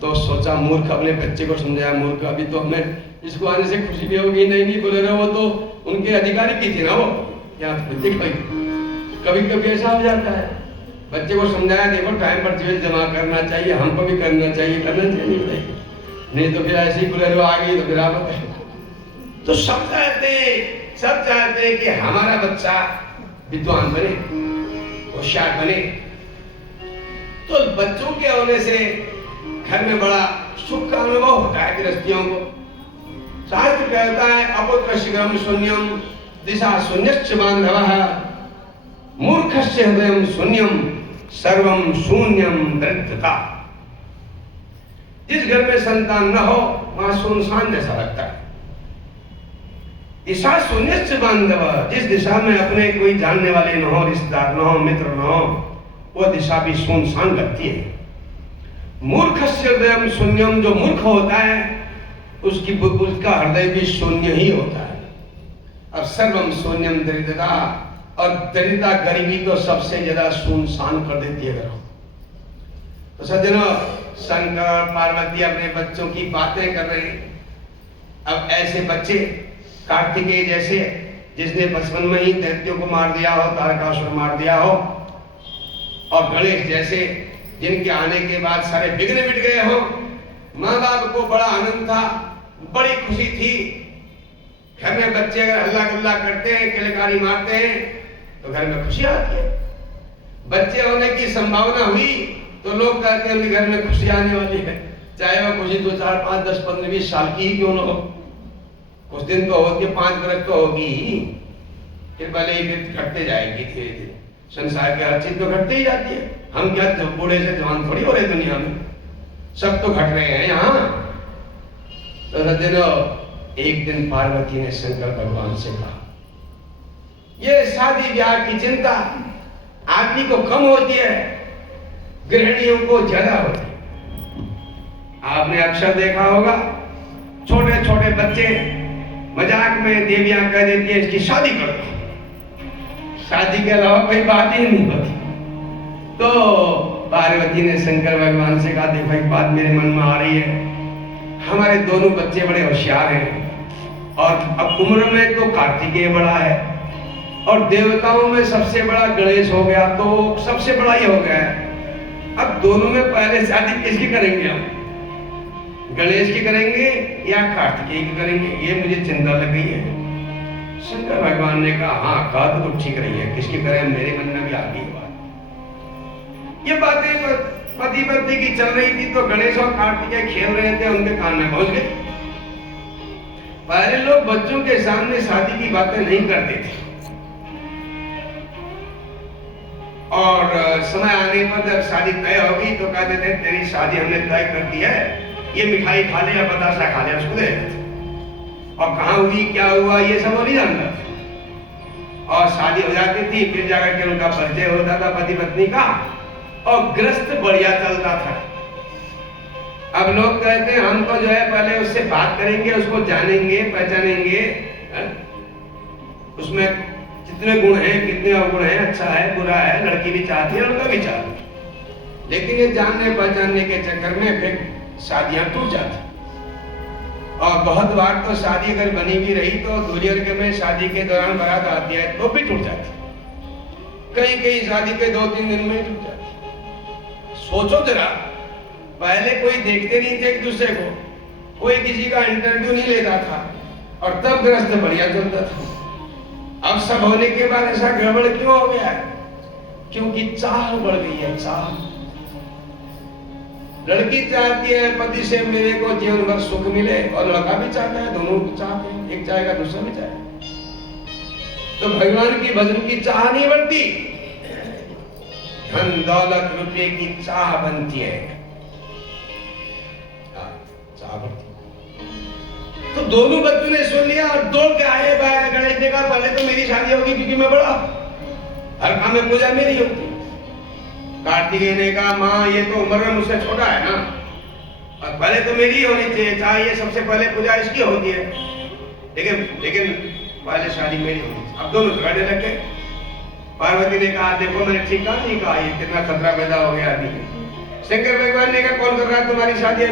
तो सोचा मूर्ख, अपने बच्चे को समझाया, मूर्ख अभी तो हमें इसको आने से खुशी भी होगी, नहीं बोले रहे, वो तो उनके अधिकारी की थी ना, वो क्या कभी कभी ऐसा हो जाता है। बच्चे को समझाया, देखो टाइम पर ज्वेल जमा करना चाहिए, हमको भी करना चाहिए, नहीं तो फिर ऐसी बोलेरो आ गई तो फिर आप। तो सब चाहते हैं कि हमारा बच्चा विद्वान बने, होशियार बने। तो बच्चों के होने से घर में बड़ा सुख का अनुभव होता है गृहस्थियों को। शास्त्र कहता है अपुत्र शीघ्रम शून्यम दिशा शून्यश्च बांधवः मूर्खस्य हृदयम शून्यम सर्वम शून्यम दरिद्रता। जिस घर में संतान न हो वहां सुनसान जैसा लगता है। दिशा शून्यश्च बांधवः, जिस दिशा में अपने कोई जानने वाले न हो, रिश्तेदार न हो, मित्र न हो, वो दिशा भी सुनसान लगती है। मूर्खस्य हृदयम शून्यम, जो मूर्ख होता है उसका हृदय भी शून्य ही होता है। अब सर्वम शून्यम दरिद्रता, और दरिद्रता गरीबी तो सबसे ज्यादा सुनसान कर देती है घरों। तो सज्जनों, शंकर पार्वती अपने बच्चों की बातें कर रहे हैं। अब ऐसे बच्चे कार्तिकेय जैसे, जिसने बचपन में ही दैत्यों को मार दिया हो, तारकासुर मार दिया हो, और गणेश जैसे जिनके आने के बाद सारे विघ्न मिट गए हो। माँ बाप को बड़ा आनंद था, बड़ी खुशी थी। घर में बच्चे अगर हल्ला गुल्ला करते हैं, किलकारी मारते हैं, तो घर में खुशी आती है। बच्चे होने की संभावना हुई तो लोग कहते हैं उनके घर में खुशी आने वाली है, चाहे वो खुशी 2, 4, 5, 10, 15, 20 साल की ही क्यों न हो। कुछ दिन तो होती है, 5 वर्ष तो होगी ही, फिर भले ही घटते जाएगी धीरे धीरे। संसार की हर चीज तो घटती ही जाती है। हम क्या बूढ़े से जवान थोड़ी हो रहे दुनिया में, सब तो घट रहे हैं यहाँ। तो सज्जनों, एक दिन पार्वती ने शंकर भगवान से कहा, ये शादी ब्याह की चिंता आदमी को कम होती है, गृहिणियों को ज्यादा होती है। आपने अक्सर देखा होगा, छोटे छोटे बच्चे मजाक में देवियां कह देती है इसकी शादी कर दो, शादी के अलावा कोई बात ही नहीं होती। तो पार्वती ने शंकर भगवान से कहा, देखो एक बात मेरे मन में आ रही है, हमारे दोनों बच्चे बड़े होशियार हैं, और अब उम्र में तो कार्तिकेय बड़ा है, और देवताओं में सबसे बड़ा गणेश हो गया, तो सबसे बड़ा ही हो गया है। अब दोनों में पहले शादी किसकी करेंगे हम? गणेश की करेंगे या कार्तिकेय की करेंगे? ये मुझे चिंता लग गई है। शंकर भगवान ने कहा, हाँ बात तो ठीक रही है, किसकी करें, मेरे मन में भी आ गई बात। ये बातें पति पत्नी की चल रही थी, तो गणेश और कार्तिकेय खेल रहे थे, उनके कान में पहुंच गए। पहले लोग बच्चों के सामने शादी की बातें नहीं करते थे, और समय आने पर जब शादी तय होगी तो कहते थे तेरी शादी हमने तय कर दी है, ये मिठाई खा ले या बतासा खा ले, उसको दे देते। और कहाँ हुई, क्या हुआ, ये सब वो नहीं जानता था। और शादी हो जाती थी, फिर जाकर के उनका परिचय होता था पति पत्नी का, और गृहस्थ बढ़िया चलता था। अब लोग कहते हैं हम तो जो है पहले उससे बात करेंगे, उसको जानेंगे, पहचानेंगे, उसमें कितने गुण हैं, कितने अवगुण हैं, अच्छा है, बुरा है, लड़की भी चाहती है, लड़का भी चाहता है। लेकिन ये जानने पहचानने के चक्कर में फिर शादियां टूट जाती। और बहुत बार तो शादी अगर बनी भी रही तो दूरियर में शादी के दौरान बारात आती है तो भी टूट जाती। कहीं कहीं शादी के 2-3 दिन में टूट जाती। सोचो जरा, पहले कोई देखते नहीं थे एक दूसरे को, कोई किसी का इंटरव्यू नहीं लेता था, और तब गृहस्थ बढ़िया चलता था। अब सब होने के बाद ऐसा गड़बड़ क्यों हो गया है? क्योंकि चाह बढ़ गई है, चाह। लड़की चाहती है पति से मेरे को जीवन भर सुख मिले, और लड़का भी चाहता है, दोनों चाहते हैं, एक चाहेगा दूसरा भी चाहेगा। तो भगवान की भजन की चाह नहीं बढ़ती, धन दौलत रुपये की चाह बनती है। चाह बढ़ती। तो दोनों बच्चों ने सुन लिया और दौड़ के आए गणेश जी का, पहले तो मेरी शादी होगी क्योंकि मैं बड़ा, हर काम में पूजा मेरी होगी। कार्तिकेय ने कहा माँ ये तो उम्र में मुझसे छोटा है ना, और पहले तो मेरी होनी चाहिए, चाहे सबसे पहले पूजा इसकी होती है, लेकिन पहले शादी मेरी होनी चाहिए। अब दोनों झगड़ने लगे। पार्वती ने कहा देखो मैंने ठीक कहा नहीं कहा, ये कितना खतरा पैदा हो गया अभी। शंकर भगवान ने कहा कौन कर रहा है तुम्हारी शादी?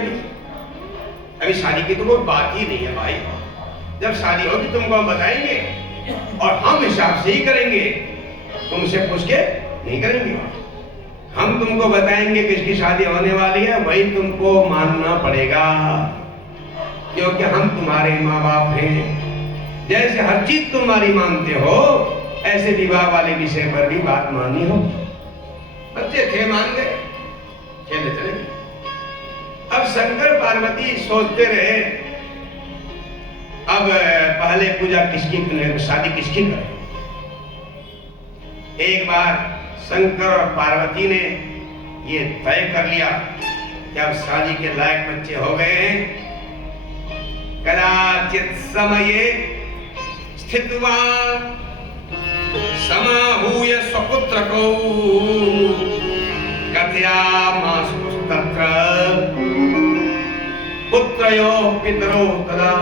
अभी शादी की तो कोई बात ही नहीं है भाई, जब शादी होगी तुमको हम बताएंगे और हम हिसाब से ही करेंगे, तुमसे पूछ के नहीं करेंगे। हम तुमको बताएंगे किसकी शादी होने वाली है, वही तुमको मानना पड़ेगा, क्योंकि हम तुम्हारे माँ बाप हैं। जैसे हर चीज तुम्हारी मानते हो ऐसे विवाह वाले विषय पर भी बात माननी हो। बच्चे थे मान गए, खेलने चले गए। अब शंकर पार्वती सोचते रहे अब पहले पूजा किसकी, शादी किसकी करें। एक बार शंकर और पार्वती ने ये तय कर लिया कि अब शादी के लायक बच्चे हो गए हैं। कदाचित समये स्थित्वा समाहूय स्वपुत्रकौ कथयामासुस्तत्र पुत्रयोः पितरौ तदा।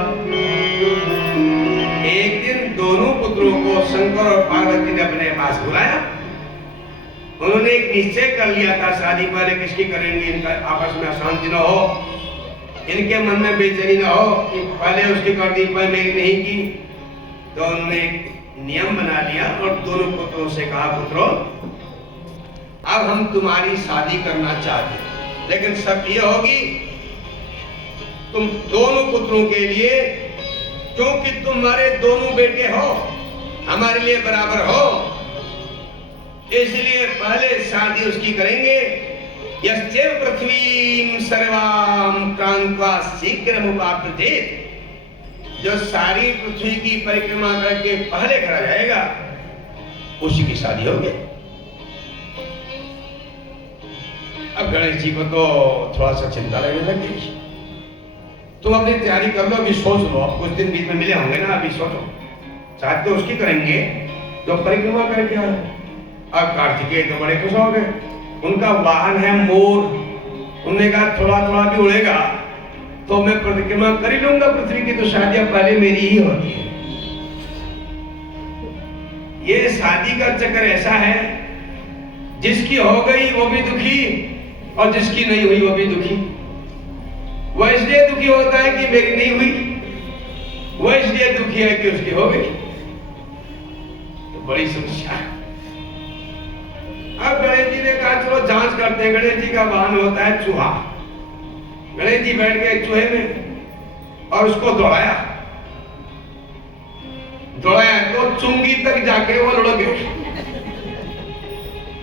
एक दिन दोनों पुत्रों को शंकर और पार्वती ने अपने पास बुलाया। उन्होंने एक निश्चय कर लिया था शादी पहले किसकी करेंगे, इनका आपस में अशांति न हो, इनके मन में बेचैनी न हो कि पहले उसकी कर दी पहले मेरी नहीं की। तो उन्होंने एक नियम बना लिया और दोनों पुत्रों से कहा पुत्रों अब हम तुम्हारी शादी करना चाहते हैं, लेकिन शर्त यह होगी तुम दोनों पुत्रों के लिए, क्योंकि तुम्हारे दोनों बेटे हो हमारे लिए बराबर हो, इसलिए पहले शादी उसकी करेंगे। यस्यैव पृथ्वीं सर्वां क्रांत्वा शीघ्रमुपाप्यते, जो सारी पृथ्वी की परिक्रमा करके पहले घर जाएगा उसी की शादी होगी। अब गणेश जी को तो थोड़ा सा चिंता लगने लगी। तुम अपनी तैयारी कर लो, अभी सोच लो, अब कुछ दिन बीच में मिले होंगे ना, अभी सोचो। चाहते तो उसकी करेंगे जो परिक्रमा करके आए। अब कार्तिकेय तो बड़े खुश हो गए, उनका वाहन है मोर। उन्होंने कहा थोड़ा थोड़ा भी उड़ेगा तो मैं परिक्रमा कर ही लूंगा पृथ्वी की, तो शादियां पहले मेरी ही होती है। ये शादी का चक्कर ऐसा है, जिसकी हो गई वो भी दुखी और जिसकी नहीं हुई वो भी दुखी। वह इसलिए दुखी होता है कि मेरी नहीं हुई, वह इसलिए दुखी है कि उसकी हो गई। तो बड़ी समस्या है। अब गणेश जी ने कहा चलो जांच करते हैं। गणेश जी का वाहन होता है चूहा। गणेश जी बैठ गए चूहे में और उसको दौड़ाया तो चुंगी तक जाके वो लुढ़क गए।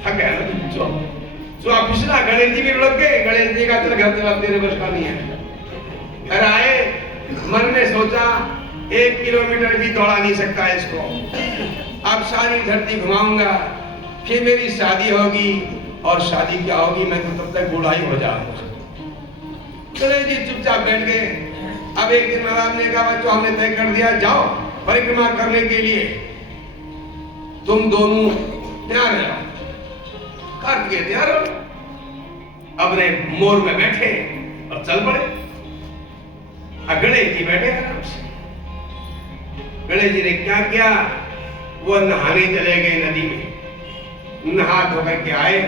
थक गया ना चूहा, फिसला, गणेश जी भी लुढ़क गए। गणेश जी का चल घर चला, तेरे बस का नहीं है। घर आए, मन में सोचा 1 किलोमीटर भी दौड़ा नहीं सकता इसको, अब सारी धरती घुमाऊंगा, फिर मेरी शादी होगी, और शादी क्या होगी, मैं तो तब तक बूढ़ा ही हो जाऊंगा। गणेश जी चुपचाप बैठ गए। अब एक दिन महाराज ने कहा बच्चों हमने तय कर दिया, जाओ परिक्रमा करने के लिए तुम दोनों तैयार हो। कार्तिकेय तैयार हो, अपने मोर में बैठे और चल पड़े। गणेश जी बैठे आराम से। गणेश जी ने क्या किया, वो नहाने चले गए नदी में, नहा धोकर के आए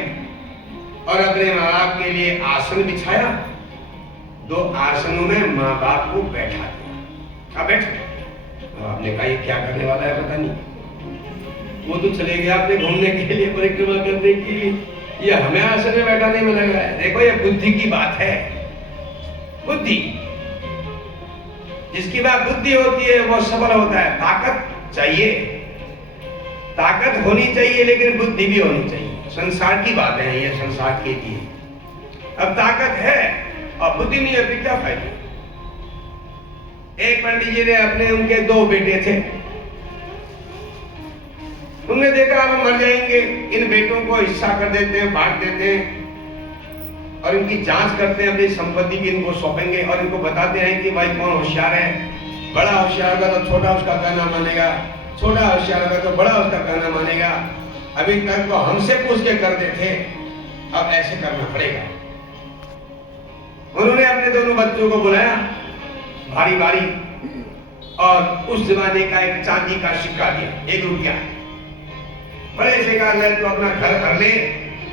और अपने माँ बाप के लिए आसन बिछाया। 2 आसनों में माँ बाप को बैठा दिया। अब बैठो। आपने कहा ये क्या करने वाला है पता नहीं, वो तो चले गए आपने घूमने के लिए, परिक्रमा करने के लिए, ये हमें आसन में बैठाने में लगा है। देखो ये बुद्धि की बात है। बुद्धि, जिसकी बात बुद्धि होती है वो सबल होता है। ताकत चाहिए, ताकत होनी चाहिए, लेकिन बुद्धि भी होनी चाहिए। संसार की बात है ये, संसार की थी। अब ताकत है और बुद्धि नहीं है, फिर क्या फायदा। एक पंडित जी ने अपने, उनके 2 बेटे थे, उन्होंने देखा अब मर जाएंगे, इन बेटों को हिस्सा कर देते हैं, बांट देते हैं और इनकी जांच करते हैं, अपनी संपत्ति की इनको सौंपेंगे और इनको बताते हैं कि भाई कौन होशियार है। बड़ा होशियार होगा तो छोटा उसका कहना मानेगा, छोटा होशियार होगा तो बड़ा उसका कहना मानेगा। अभी तक तो हमसे पूछ के करते थे, अब ऐसे करना पड़ेगा। उन्होंने अपने दोनों बच्चों को बुलाया भारी भारी और उस जमाने का एक चांदी का सिक्का दिया, 1 रुपया। बड़े से कहा ले तो अपना घर कर ले,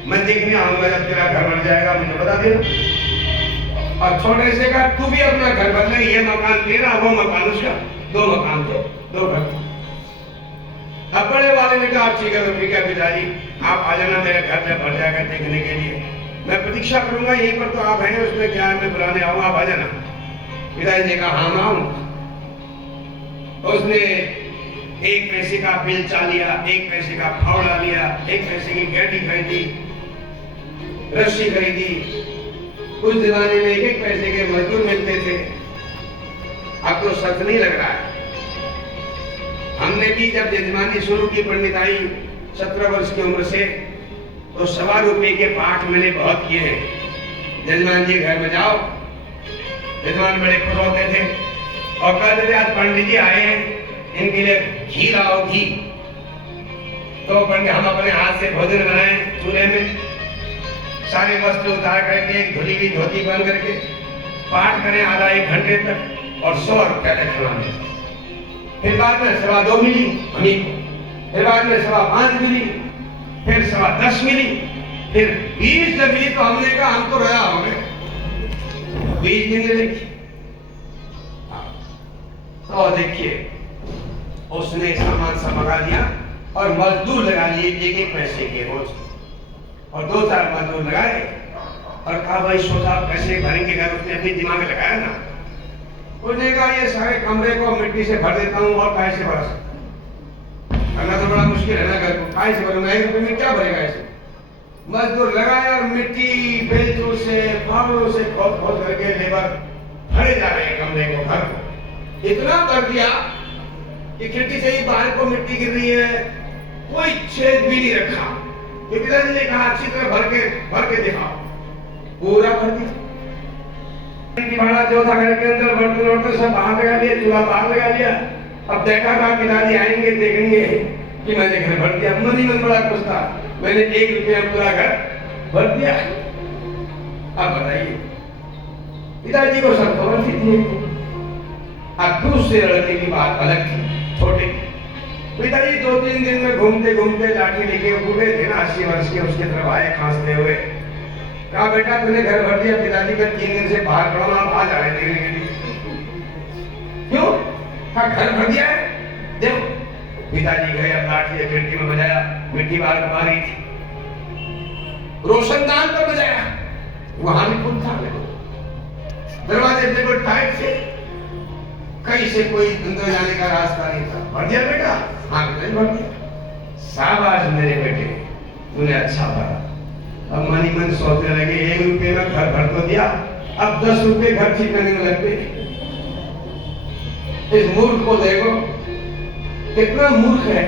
मैं देखने आऊंगा जब तेरा घर बन जाएगा, मुझे बता देना। और छोटे से कहा तू भी अपना घर बन ले, ये मकान तेरा, वो मकान उसका, 2 मकान थे, 2 घर। अब बड़े वाले ने कहा ठीक है, तो ठीक है पिताजी, आप आ जाना मेरे घर में, भर जाएगा देखने के लिए, मैं प्रतीक्षा करूंगा, यहीं पर तो आप हैं, उसमें क्या है, मैं बुलाने आऊंगा, आप आ जाना। पिताजी ने कहा हाँ मैं आऊंगा। उसने 1 पैसे का बेलचा लिया, 1 पैसे का फावड़ा लिया, 1 पैसे की गेटी खरीदी, रस्सी खरीदी। उस जमाने में 1 पैसे के मजदूर मिलते थे, अब तो सच नहीं लग रहा है। हमने भी जब यजमानी शुरू की पंडिताई 17 वर्ष की उम्र से, तो 1.25 रुपए के पाठ मैंने बहुत किए हैं। यजमान जी घर में जाओ, यजमान बड़े खुश होते थे और कहते थे आज पंडित जी आए हैं, इनके लिए घी लाओ, घी। तो पंडित हम अपने हाथ से भोजन बनाए चूल्हे में, सारे वस्त्र उतार करके, एक धुली हुई धोती पहन करके पाठ करें आधा 1 घंटे तक और 100 रुपया तक खिलाने। फिर बाद में 2.25 मिली हमी को, फिर बाद में 5.25 मिली, फिर 10.25 मिली, फिर 20 जब मिली तो हमने कहा हम तो रोया हो गए, 20 दिन देखिए। तो देखिए उसने सामान सब मंगा दिया और मजदूर लगा लिए 1-1 पैसे के रोज, और 2-4 मजदूर लगाए और कहा भाई सोचा पैसे भरेंगे घर, उसने अपनी दिमाग में लगाया ना। उसने कहा ये सारे कमरे को मिट्टी से भर देता हूँ और काय से भर करना तो बड़ा मुश्किल है ना, घर को काय से भरूंगा, 1 रुपये में क्या भरेगा ऐसे। मजदूर लगाए और मिट्टी बेलचों से फावड़ों से खोद खोद करके लेबर भरे जा रहे हैं कमरे को, घर को। इतना कर दिया कि खिड़की से ही बाहर को मिट्टी गिर रही है, कोई छेद भी नहीं रखा। पिताजी ने कहा अच्छी तरह भर के दिखाओ, पूरा भर दिया। भाड़ा जो था घर के अंदर बर्तन वर्तन सब बाहर लगा लिया, चूल्हा बाहर लगा लिया। अब देखा था पिताजी आएंगे देखेंगे कि मैंने घर भर दिया। मन ही मन बड़ा खुश था, मैंने 1 रुपया पूरा घर भर दिया। अब बताइए पिताजी को सब खबर थी। अब दूसरे लड़के की बात अलग थी, छोटे। पिताजी 2-3 दिन में घूमते घूमते लाठी लेके बूढ़े थे ना 80 वर्ष के, उसकी तरफ आए खांसते हुए। कहा बेटा तूने घर भर दिया। पिताजी का 3 दिन से बाहर पड़ा हूं, आप आ जा रहे देखने के लिए। क्यों? कहा घर भर दिया है, देखो। पिताजी गए, अब लाठी खिड़की में बजाया, मिट्टी बाहर आ रही थी। रोशनदान पर बजाया, वहां भी खुद था। दरवाजे बिल्कुल टाइट से, कहीं से कोई अंदर जाने का रास्ता नहीं था। भर दिया बेटा? हाँ पिताजी भर दिया। शाबाश मेरे बेटे, तूने अच्छा भरा। अब मन ही मन सोचने लगे 1 रुपये में घर भर तो दिया, अब 10 रुपये घर ठीक करने में लगते। इस मूर्ख को देखो कितना मूर्ख है,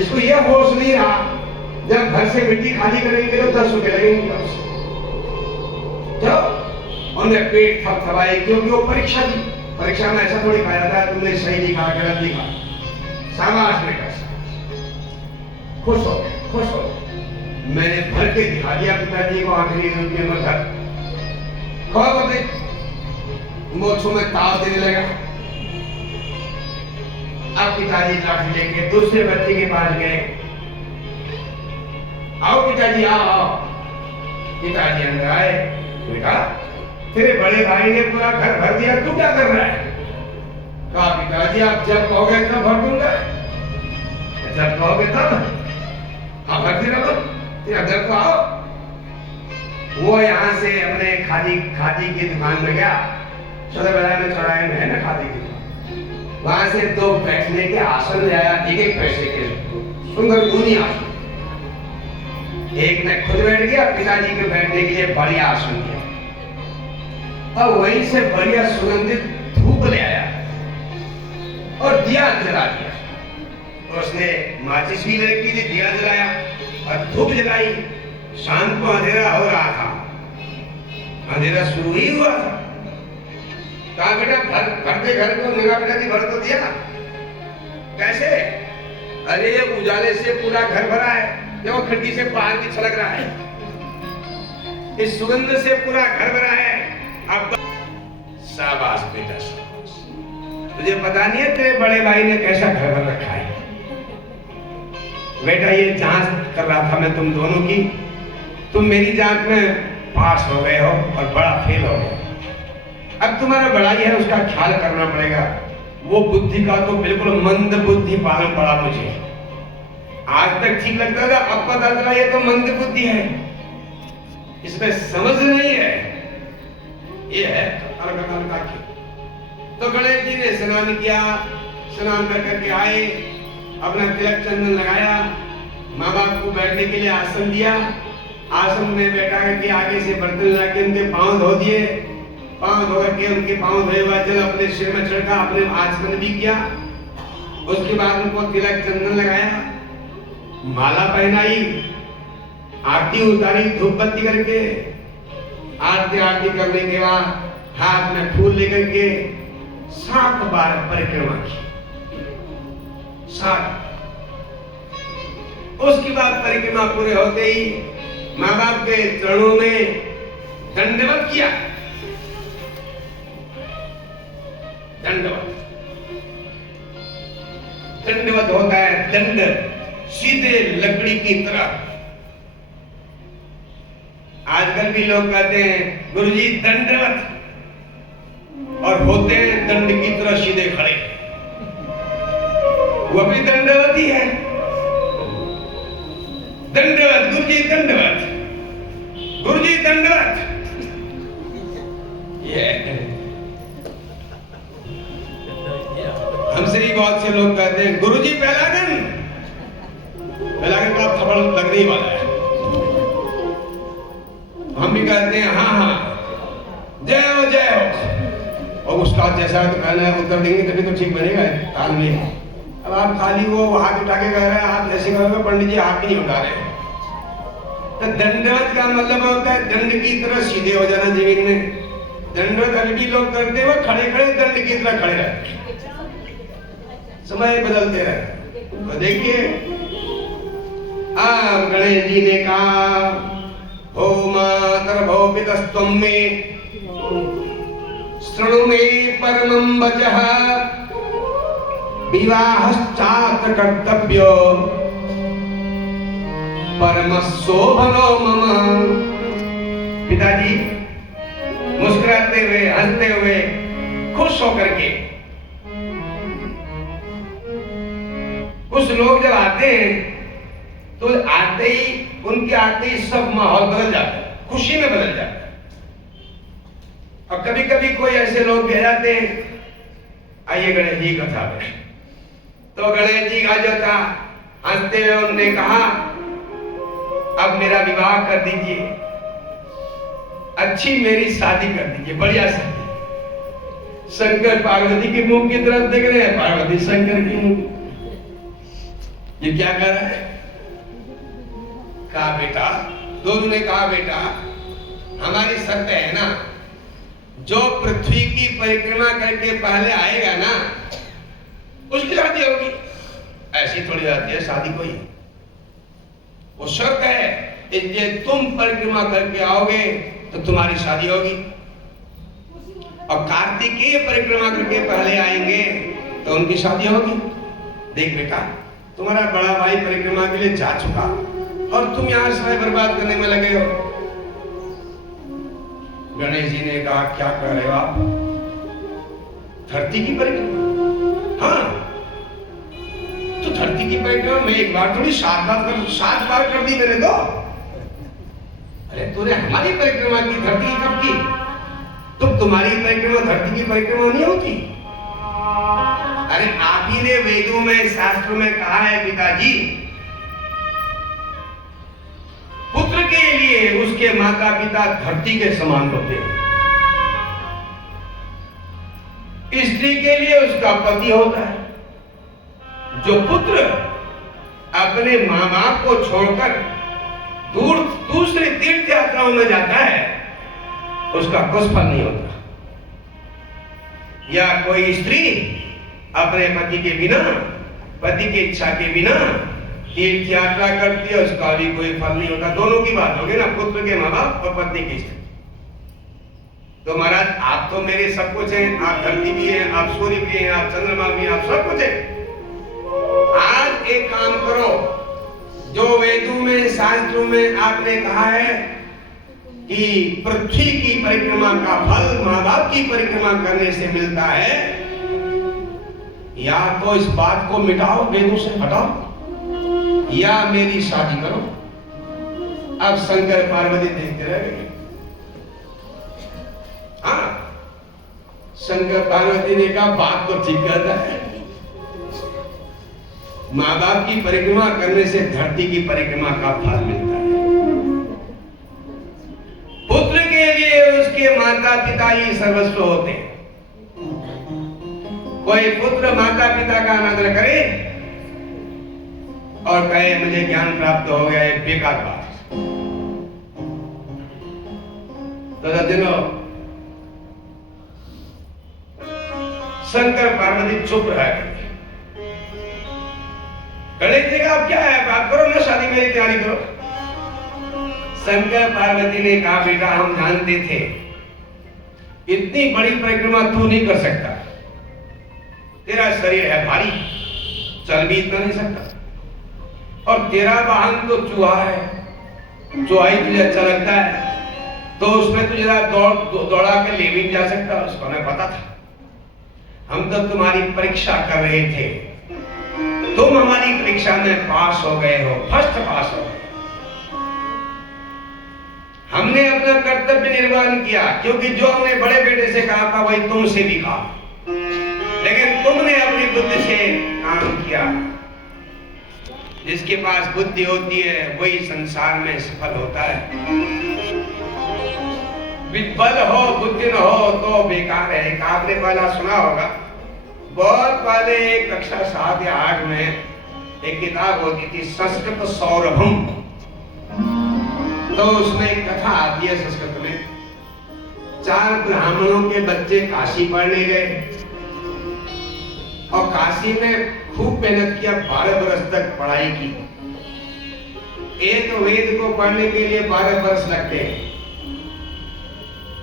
इसको यह होश नहीं रहा जब घर से मिट्टी खाली करेंगे तो 10 रुपये लगेंगे। जब उन्हें पेट थपथपाए, क्योंकि वो परीक्षा थी। परीक्षा में ऐसा थोड़ी कहा जाता है तुमने सही लिखा गलत लिखा। शाबाश बेटा, खुश हो गए, खुश हो गए। मैंने भर के दिखा दिया पिताजी को आखिरी रुपये में घर। कब अपने मोछों में ताव देने लगा। अब पिताजी लाठी लेके दूसरे बच्चे के पास गए। आओ पिताजी, आओ। पिताजी अंदर आए। बेटा तेरे बड़े भाई ने पूरा घर भर दिया, तू क्या कर रहा है? कहा पिताजी आप जब कहोगे तब भर दूंगा। जब कहोगे तब आप भर देना, घर को आओ। वो यहाँ से अपने खादी की दुकान में गया, सदर बाजार में चौराहे में है ना खादी की दुकान। वहां से 2 बैठने के आसन ले आया, 1-1 पैसे के सुंदर ऊनी आसन। एक में खुद बैठ गया, पिताजी के बैठने के लिए बढ़िया आसन दिया। अब वहीं से बढ़िया सुगंधित धूप ले आया और दिया जला दिया। उसने माचिस भी लड़की ने दिया जलाया और धूप जलाई। शाम को अंधेरा हो रहा था, अंधेरा शुरू ही हुआ था। कहा बेटा घर को निगाह बेटा दी भर तो दिया। कैसे? अरे ये उजाले से पूरा घर भरा है, देखो खिड़की से बाहर की छलक रहा है, इस सुगंध से पूरा घर भरा है। अब शाबाश बेटा शाबाश, तुझे पता नहीं है तेरे बड़े भाई ने कैसा घर भर रखा है। बेटा ये जांच कर रहा था मैं तुम दोनों की, तुम मेरी जांच में पास हो गए हो और बड़ा फेल हो गए। अब तुम्हारा बड़ाई है उसका ख्याल करना पड़ेगा। वो बुद्धि का तो बिल्कुल मंद बुद्धि पालन पड़ा मुझे। आज तक ठीक लगता था, अब पता चला ये तो मंद बुद्धि है, इसमें समझ नहीं है, ये है अलग की। तो गणेश जी ने स्नान किया, स्नान कर करके आए, अपना तिलक चंदन लगाया, माँ बाप को बैठने के लिए आसन दिया, आसन में बैठा करके आगे से बर्तन लाके उनके पांव धो दिए, पांव धो करके उनके पांव धोए हुआ जल अपने सिर में छिड़का, अपने आचमन भी किया। उसके बाद उनको तिलक चंदन लगाया, माला पहनाई, आरती उतारी धूप बत्ती करके। आरती करने के बाद हाथ में फूल लेकर के 7 बार परिक्रमा की, 7। उसके बाद परिक्रमा पूरे होते ही माँ बाप के चरणों में दंडवत किया। दंडवत होता है दंड, सीधे लकड़ी की तरह। आजकल भी लोग कहते हैं गुरुजी दंडवत, और होते हैं दंड की तरह सीधे खड़े। वो भी दंडवत ही है। दंडवत गुरुजी दंडवत, गुरुजी दंडवत। ये हमसे ही बहुत से लोग कहते हैं गुरुजी पहलागन, पहलागन का थप्पड़ लगने ही वाला है। हम भी कहते हैं हाँ हाँ जय हो जय हो, और उसका जैसा तो कहना है उत्तर देंगे तभी तो ठीक बनेगा ताल में। अब आप खाली वो हाथ उठा के कह रहे हैं, आप जैसे कहोगे पंडित जी हाथ नहीं उठा रहे। तो दंडवत का मतलब होता है दंड की तरह सीधे हो जाना जमीन में। दंडवत अभी भी लोग करते हुए खड़े खड़े दंड की तरह खड़े रहते, समय बदलते रहते। तो देखिए गणेश जी ने कहा हो मातर भो पितस्त्वं मे शृणु मे परमं वचः विवाहश्चात्र कर्तव्यो परमशोभनो मम। पिताजी मुस्कुराते हुए हंसते हुए खुश होकर के, कुछ लोग जब आते हैं तो आते ही उनके आते ही सब माहौल बदल जाता है, खुशी में बदल जाता है। और कभी कभी कोई ऐसे लोग कह जाते हैं आइए गणेश जी कथा पे, तो गणेश जी का जो था हंसते हुए उन्होंने कहा अब मेरा विवाह कर दीजिए, अच्छी मेरी शादी कर दीजिए, बढ़िया शादी। शंकर पार्वती के मुंह की तरफ देख रहे हैं, पार्वती शंकर की मुंह। ये क्या कर रहा है? कहा बेटा, दोनों ने कहा बेटा हमारी शर्त है ना, जो पृथ्वी की परिक्रमा करके पहले आएगा ना उसकी शादी होगी। ऐसी थोड़ी जाती है शादी कोई, वो शर्त है, इसलिए तुम परिक्रमा करके आओगे तो तुम्हारी शादी होगी। और कार्तिकेय परिक्रमा करके पहले आएंगे तो उनकी शादी होगी। देख बेटा तुम्हारा बड़ा भाई परिक्रमा के लिए जा चुका और तुम यहाँ समय बर्बाद करने में लगे हो। गणेश जी ने कहा क्या कह रहे हो आप? धरती की परिक्रमा? हाँ तो धरती की परिक्रमा में एक बार थोड़ी 7 बार कर दी मैंने तो। अरे तूने हमारी परिक्रमा की, धरती की कब की? तो तुम्हारी परिक्रमा धरती की परिक्रमा नहीं होती। अरे आप ही ने वेदों में शास्त्र में कहा है पिताजी, पुत्र के लिए उसके माता पिता धरती के समान होते हैं, स्त्री के लिए उसका पति होता है। जो पुत्र अपने माँ बाप को छोड़कर दूसरे तीर्थ यात्राओं में जाता है उसका कुछ फल नहीं होता। या कोई स्त्री अपने पति के बिना, पति की इच्छा के बिना तीर्थ यात्रा करती है, उसका भी कोई फल नहीं होता। दोनों की बात होगी ना, पुत्र के माँ बाप और पत्नी की स्त्री। तो महाराज आप तो मेरे सब कुछ हैं, आप धरती भी हैं, आप सूर्य भी हैं, आप चंद्रमा भी हैं, आप सब कुछ हैं। आज एक काम करो, जो वेदों में शास्त्रों में आपने कहा है कि पृथ्वी की परिक्रमा का फल माँ बाप की परिक्रमा करने से मिलता है, या तो इस बात को मिटाओ, वेदों से हटाओ, या मेरी शादी करो। अब शंकर पार्वती देखते रह गए। हाँ, शंकर पार्वती ने कहा बात तो ठीक कहता है, माँ बाप की परिक्रमा करने से धरती की परिक्रमा का फल मिलता है। पुत्र के लिए उसके माता पिता ही सर्वस्व होते हैं। कोई पुत्र माता पिता का अनादर करे और कहे मुझे ज्ञान प्राप्त हो गया, एक बेकार बात है। तो सज्जनों, शंकर पार्वती चुप रह गए। गणेश जी का अब क्या है, बात करो ना, शादी में तैयारी करो। शंकर पार्वती ने कहा बेटा हम जानते थे इतनी बड़ी परिक्रमा तू नहीं कर सकता, तेरा शरीर है भारी, चल भी इतना नहीं सकता, और तेरा वाहन तो चूहा है, चूहा ही तुझे अच्छा लगता है, तो उसमें तुझे दौड़ा के ले भी जा सकता, उसको हमें पता था। हम तो तुम्हारी परीक्षा कर रहे थे, तुम हमारी परीक्षा में पास हो गए हो, फर्स्ट पास हो गए। हमने अपना कर्तव्य निर्वहन किया, क्योंकि जो हमने बड़े बेटे से कहा था वही तुमसे भी कहा, लेकिन तुमने अपनी बुद्धि से काम किया। जिसके पास बुद्धि होती है वही संसार में सफल होता है। बल हो बुद्धि न हो तो बेकार है। एक आपने पहला सुना होगा, बहुत पहले कक्षा 7 या 8 में एक किताब होती थी संस्कृत सौरभम, तो उसमें एक कथा आती है संस्कृत में। 4 ब्राह्मणों के बच्चे काशी पढ़ने गए और काशी में खूब मेहनत किया, 12 वर्ष तक पढ़ाई की। एक वेद को पढ़ने के लिए 12 वर्ष लगते हैं,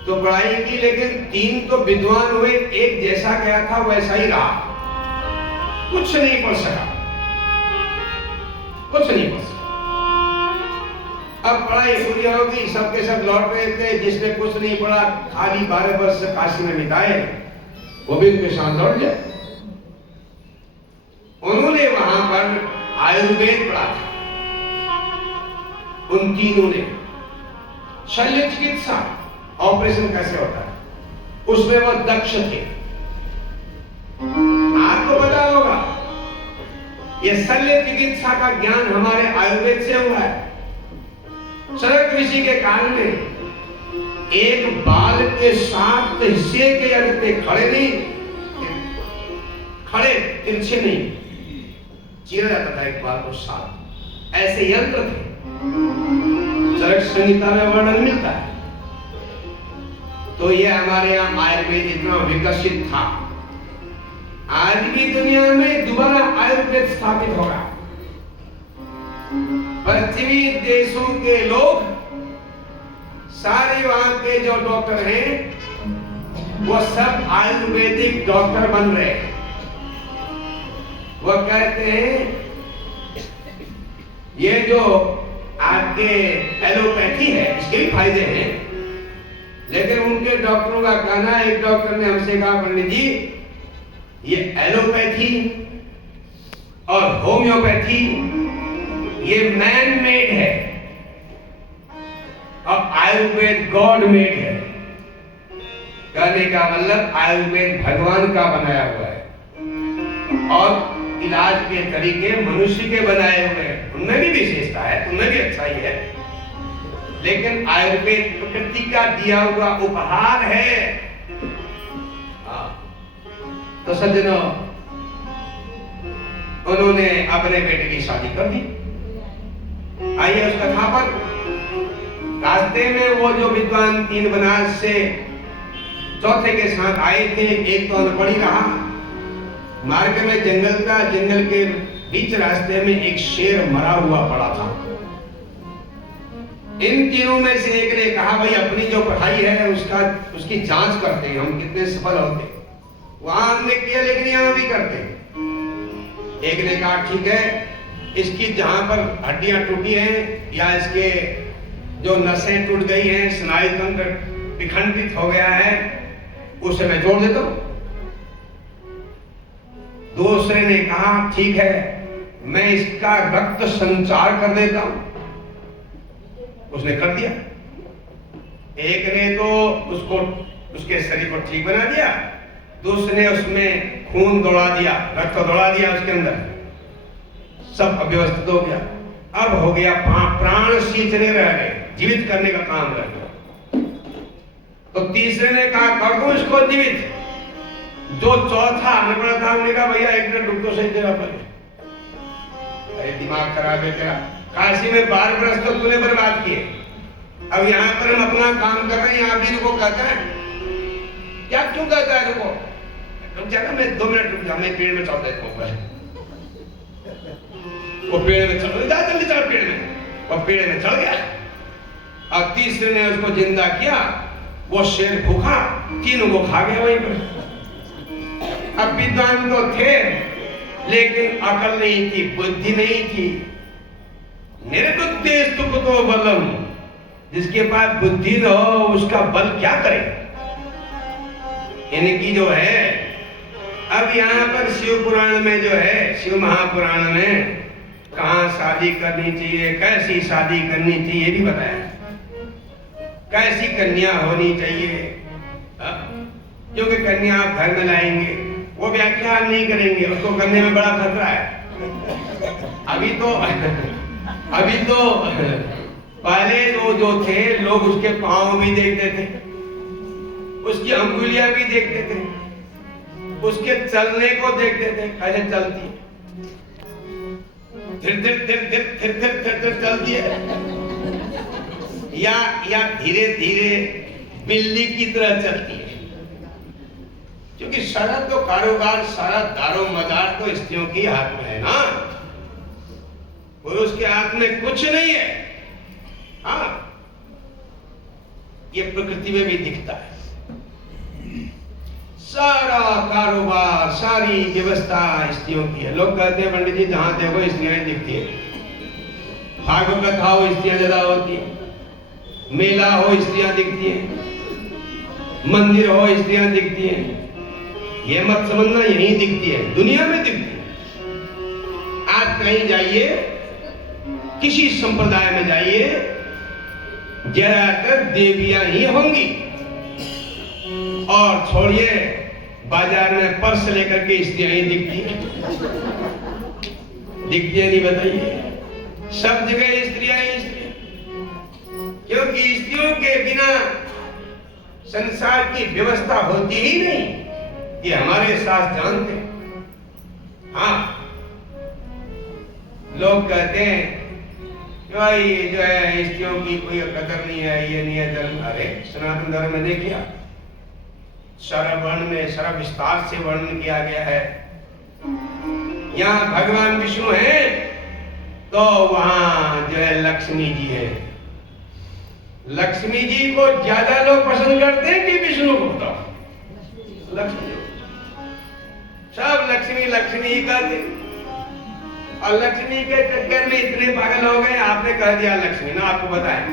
तो पढ़ाई की, लेकिन 3 तो विद्वान हुए, एक जैसा गया था वैसा ही रहा, कुछ नहीं पढ़ सका, कुछ नहीं पढ़ सका। अब पढ़ाई पूरी होगी, सबके सब लौट रहे थे, जिसने कुछ नहीं पढ़ा, खाली 12 वर्ष काशी में बिताए, वो भी उनके साथ लौट जाए। उन्होंने वहां पर आयुर्वेद पढ़ा था, उन तीनों ने शल्य चिकित्सा, ऑपरेशन कैसे होता है, उसमें वो दक्ष थे। आपको पता होगा ये शल्य चिकित्सा का ज्ञान हमारे आयुर्वेद से हुआ है। चरक ऋषि के काल में एक बाल के 7 हिस्से के अगते खड़े नहीं, खड़े तिरछे नहीं, चीरा जाता था एक बाल को 7, ऐसे यंत्र थे। चरक संहिता में वर्णन मिलता है। तो ये हमारे यहाँ आयुर्वेद इतना विकसित था। आज भी दुनिया में दोबारा आयुर्वेद स्थापित होगा। पश्चिमी देशों के लोग सारे वहां के जो डॉक्टर हैं वो सब आयुर्वेदिक डॉक्टर बन रहे हैं। वो कहते हैं ये जो आपके एलोपैथी है इसके भी फायदे हैं, लेकिन उनके डॉक्टरों का कहना है, एक डॉक्टर ने हमसे कहा पंडित जी ये एलोपैथी और होम्योपैथी ये मैन मेड है और आयुर्वेद गॉड मेड है। कहने का मतलब आयुर्वेद भगवान का बनाया हुआ है और इलाज के तरीके मनुष्य के बनाए हुए हैं। उनमें भी विशेषता है, उनमें भी अच्छा ही है, लेकिन आयुर्वेद प्रकृति का दिया हुआ उपहार है। तो सज्जनों, उन्होंने अपने बेटे की शादी कर दी। आइए उस कथा पर। रास्ते में वो जो विद्वान 3 बनारस से चौथे के साथ आए थे, एक तो अनपढ़ ही रहा। मार्ग में जंगल था, जंगल के बीच रास्ते में एक शेर मरा हुआ पड़ा था। इन तीनों में से एक ने कहा, भाई अपनी जो पढ़ाई है उसकी जांच करते हैं, हम कितने सफल होते। वहां हमने किया लेकिन यहाँ भी करते हैं। एक ने कहा ठीक है, इसकी जहां पर हड्डियां टूटी हैं या इसके जो नसें टूट गई हैं, स्नायु तंत्र विखंडित हो गया है, उसे मैं जोड़ देता हूं। दूसरे ने कहा ठीक है, मैं इसका रक्त संचार कर देता हूं। उसने कर दिया। एक ने तो उसको उसके शरीर को ठीक बना दिया, दूसरे ने उसमें खून दौड़ा दिया, रक्त दौड़ा दिया उसके अंदर, सब अव्यवस्थित हो गया। अब हो गया प्राण सींचने रह गए, जीवित करने का काम रह गया। तो तीसरे ने कहा कर दो इसको जीवित। जो चौथा आने पड़ा था, हमने कहा भैया एक मिनट रुक तो सही तेरा पर, अरे दिमाग खराब है तेरा, काशी में 12 बरस तो तूने बर्बाद किए, अब यहाँ पर हम अपना काम कर रहे हैं, यहाँ भी रुको कहता है। क्या क्यों कहता है रुको? रुक जा, मैं 2 मिनट रुक जा, मैं पेड़ में चढ़ देता हूँ पहले। वो पेड़ में चढ़ जा, जल्दी चढ़ पेड़ में। वो पेड़ में चढ़ गया। अब तीसरे ने उसको जिंदा किया, वो शेर भूखा, तीनों को खा गया वहीं पर। अब विद्वान तो थे लेकिन अकल नहीं थी, बुद्धि नहीं थी। निर्बुद्धि स्तुतो बलम, जिसके पास बुद्धि न हो उसका बल क्या करे। इनकी जो है, अब यहाँ पर शिव पुराण में जो है, शिव महापुराण में कहाँ शादी करनी चाहिए, कैसी शादी करनी चाहिए, ये भी बताया, कैसी कन्या होनी चाहिए। क्योंकि कन्या आप घर में लाएंगे, वो व्याख्यान नहीं करेंगे, उसको करने में बड़ा खतरा है। अभी तो पहले जो थे लोग उसके पांव भी देखते थे, उसकी अंगुलियां भी देखते थे, उसके चलने को देखते थे, कैसे चलती है, धीरे धीरे चलती है, या धीरे धीरे बिल्ली की तरह चलती है। क्योंकि सारा तो कारोबार, सारा दारो मदार तो स्त्रियों के हाथ में है ना, पुरुष के हाथ में कुछ नहीं है। हाँ, ये प्रकृति में भी दिखता है। सारा कारोबार, सारी व्यवस्था स्त्रियों की है। लोग कहते हैं पंडित जी जहां देखो स्त्रियां दिखती है, भागवत कथा हो स्त्रियां ज्यादा होती है, मेला हो स्त्रियां दिखती है, मंदिर हो स्त्रियां दिखती है। ये मत समझना यहीं दिखती है, दुनिया में दिखती है। आप कहीं जाइए, किसी संप्रदाय में जाइए, ज्यादातर देवियां ही होंगी। और छोड़िए, बाजार में पर्स लेकर के स्त्रियां ही दिखती है, दिखती है नहीं बताइए? सब जगह स्त्रियां ही स्त्रियां, क्योंकि स्त्रियों के बिना संसार की व्यवस्था होती ही नहीं, ये हमारे साथ जानते हैं। हाँ, लोग कहते हैं कि भाई जो है स्त्रियों की कोई कदर नहीं है, ये नहीं है धर्म। अरे सनातन धर्म में देखिए, सारा वर्ण में सारा विस्तार से वर्णन किया गया है। यहाँ भगवान विष्णु है तो वहां जो है लक्ष्मी जी है। लक्ष्मी जी को ज्यादा लोग पसंद करते हैं कि विष्णु को? बताओ। लक्ष्मी, सब लक्ष्मी लक्ष्मी ही कहते, और लक्ष्मी के चक्कर में इतने पागल हो गए, आपने कह दिया लक्ष्मी ना। आपको बताएं,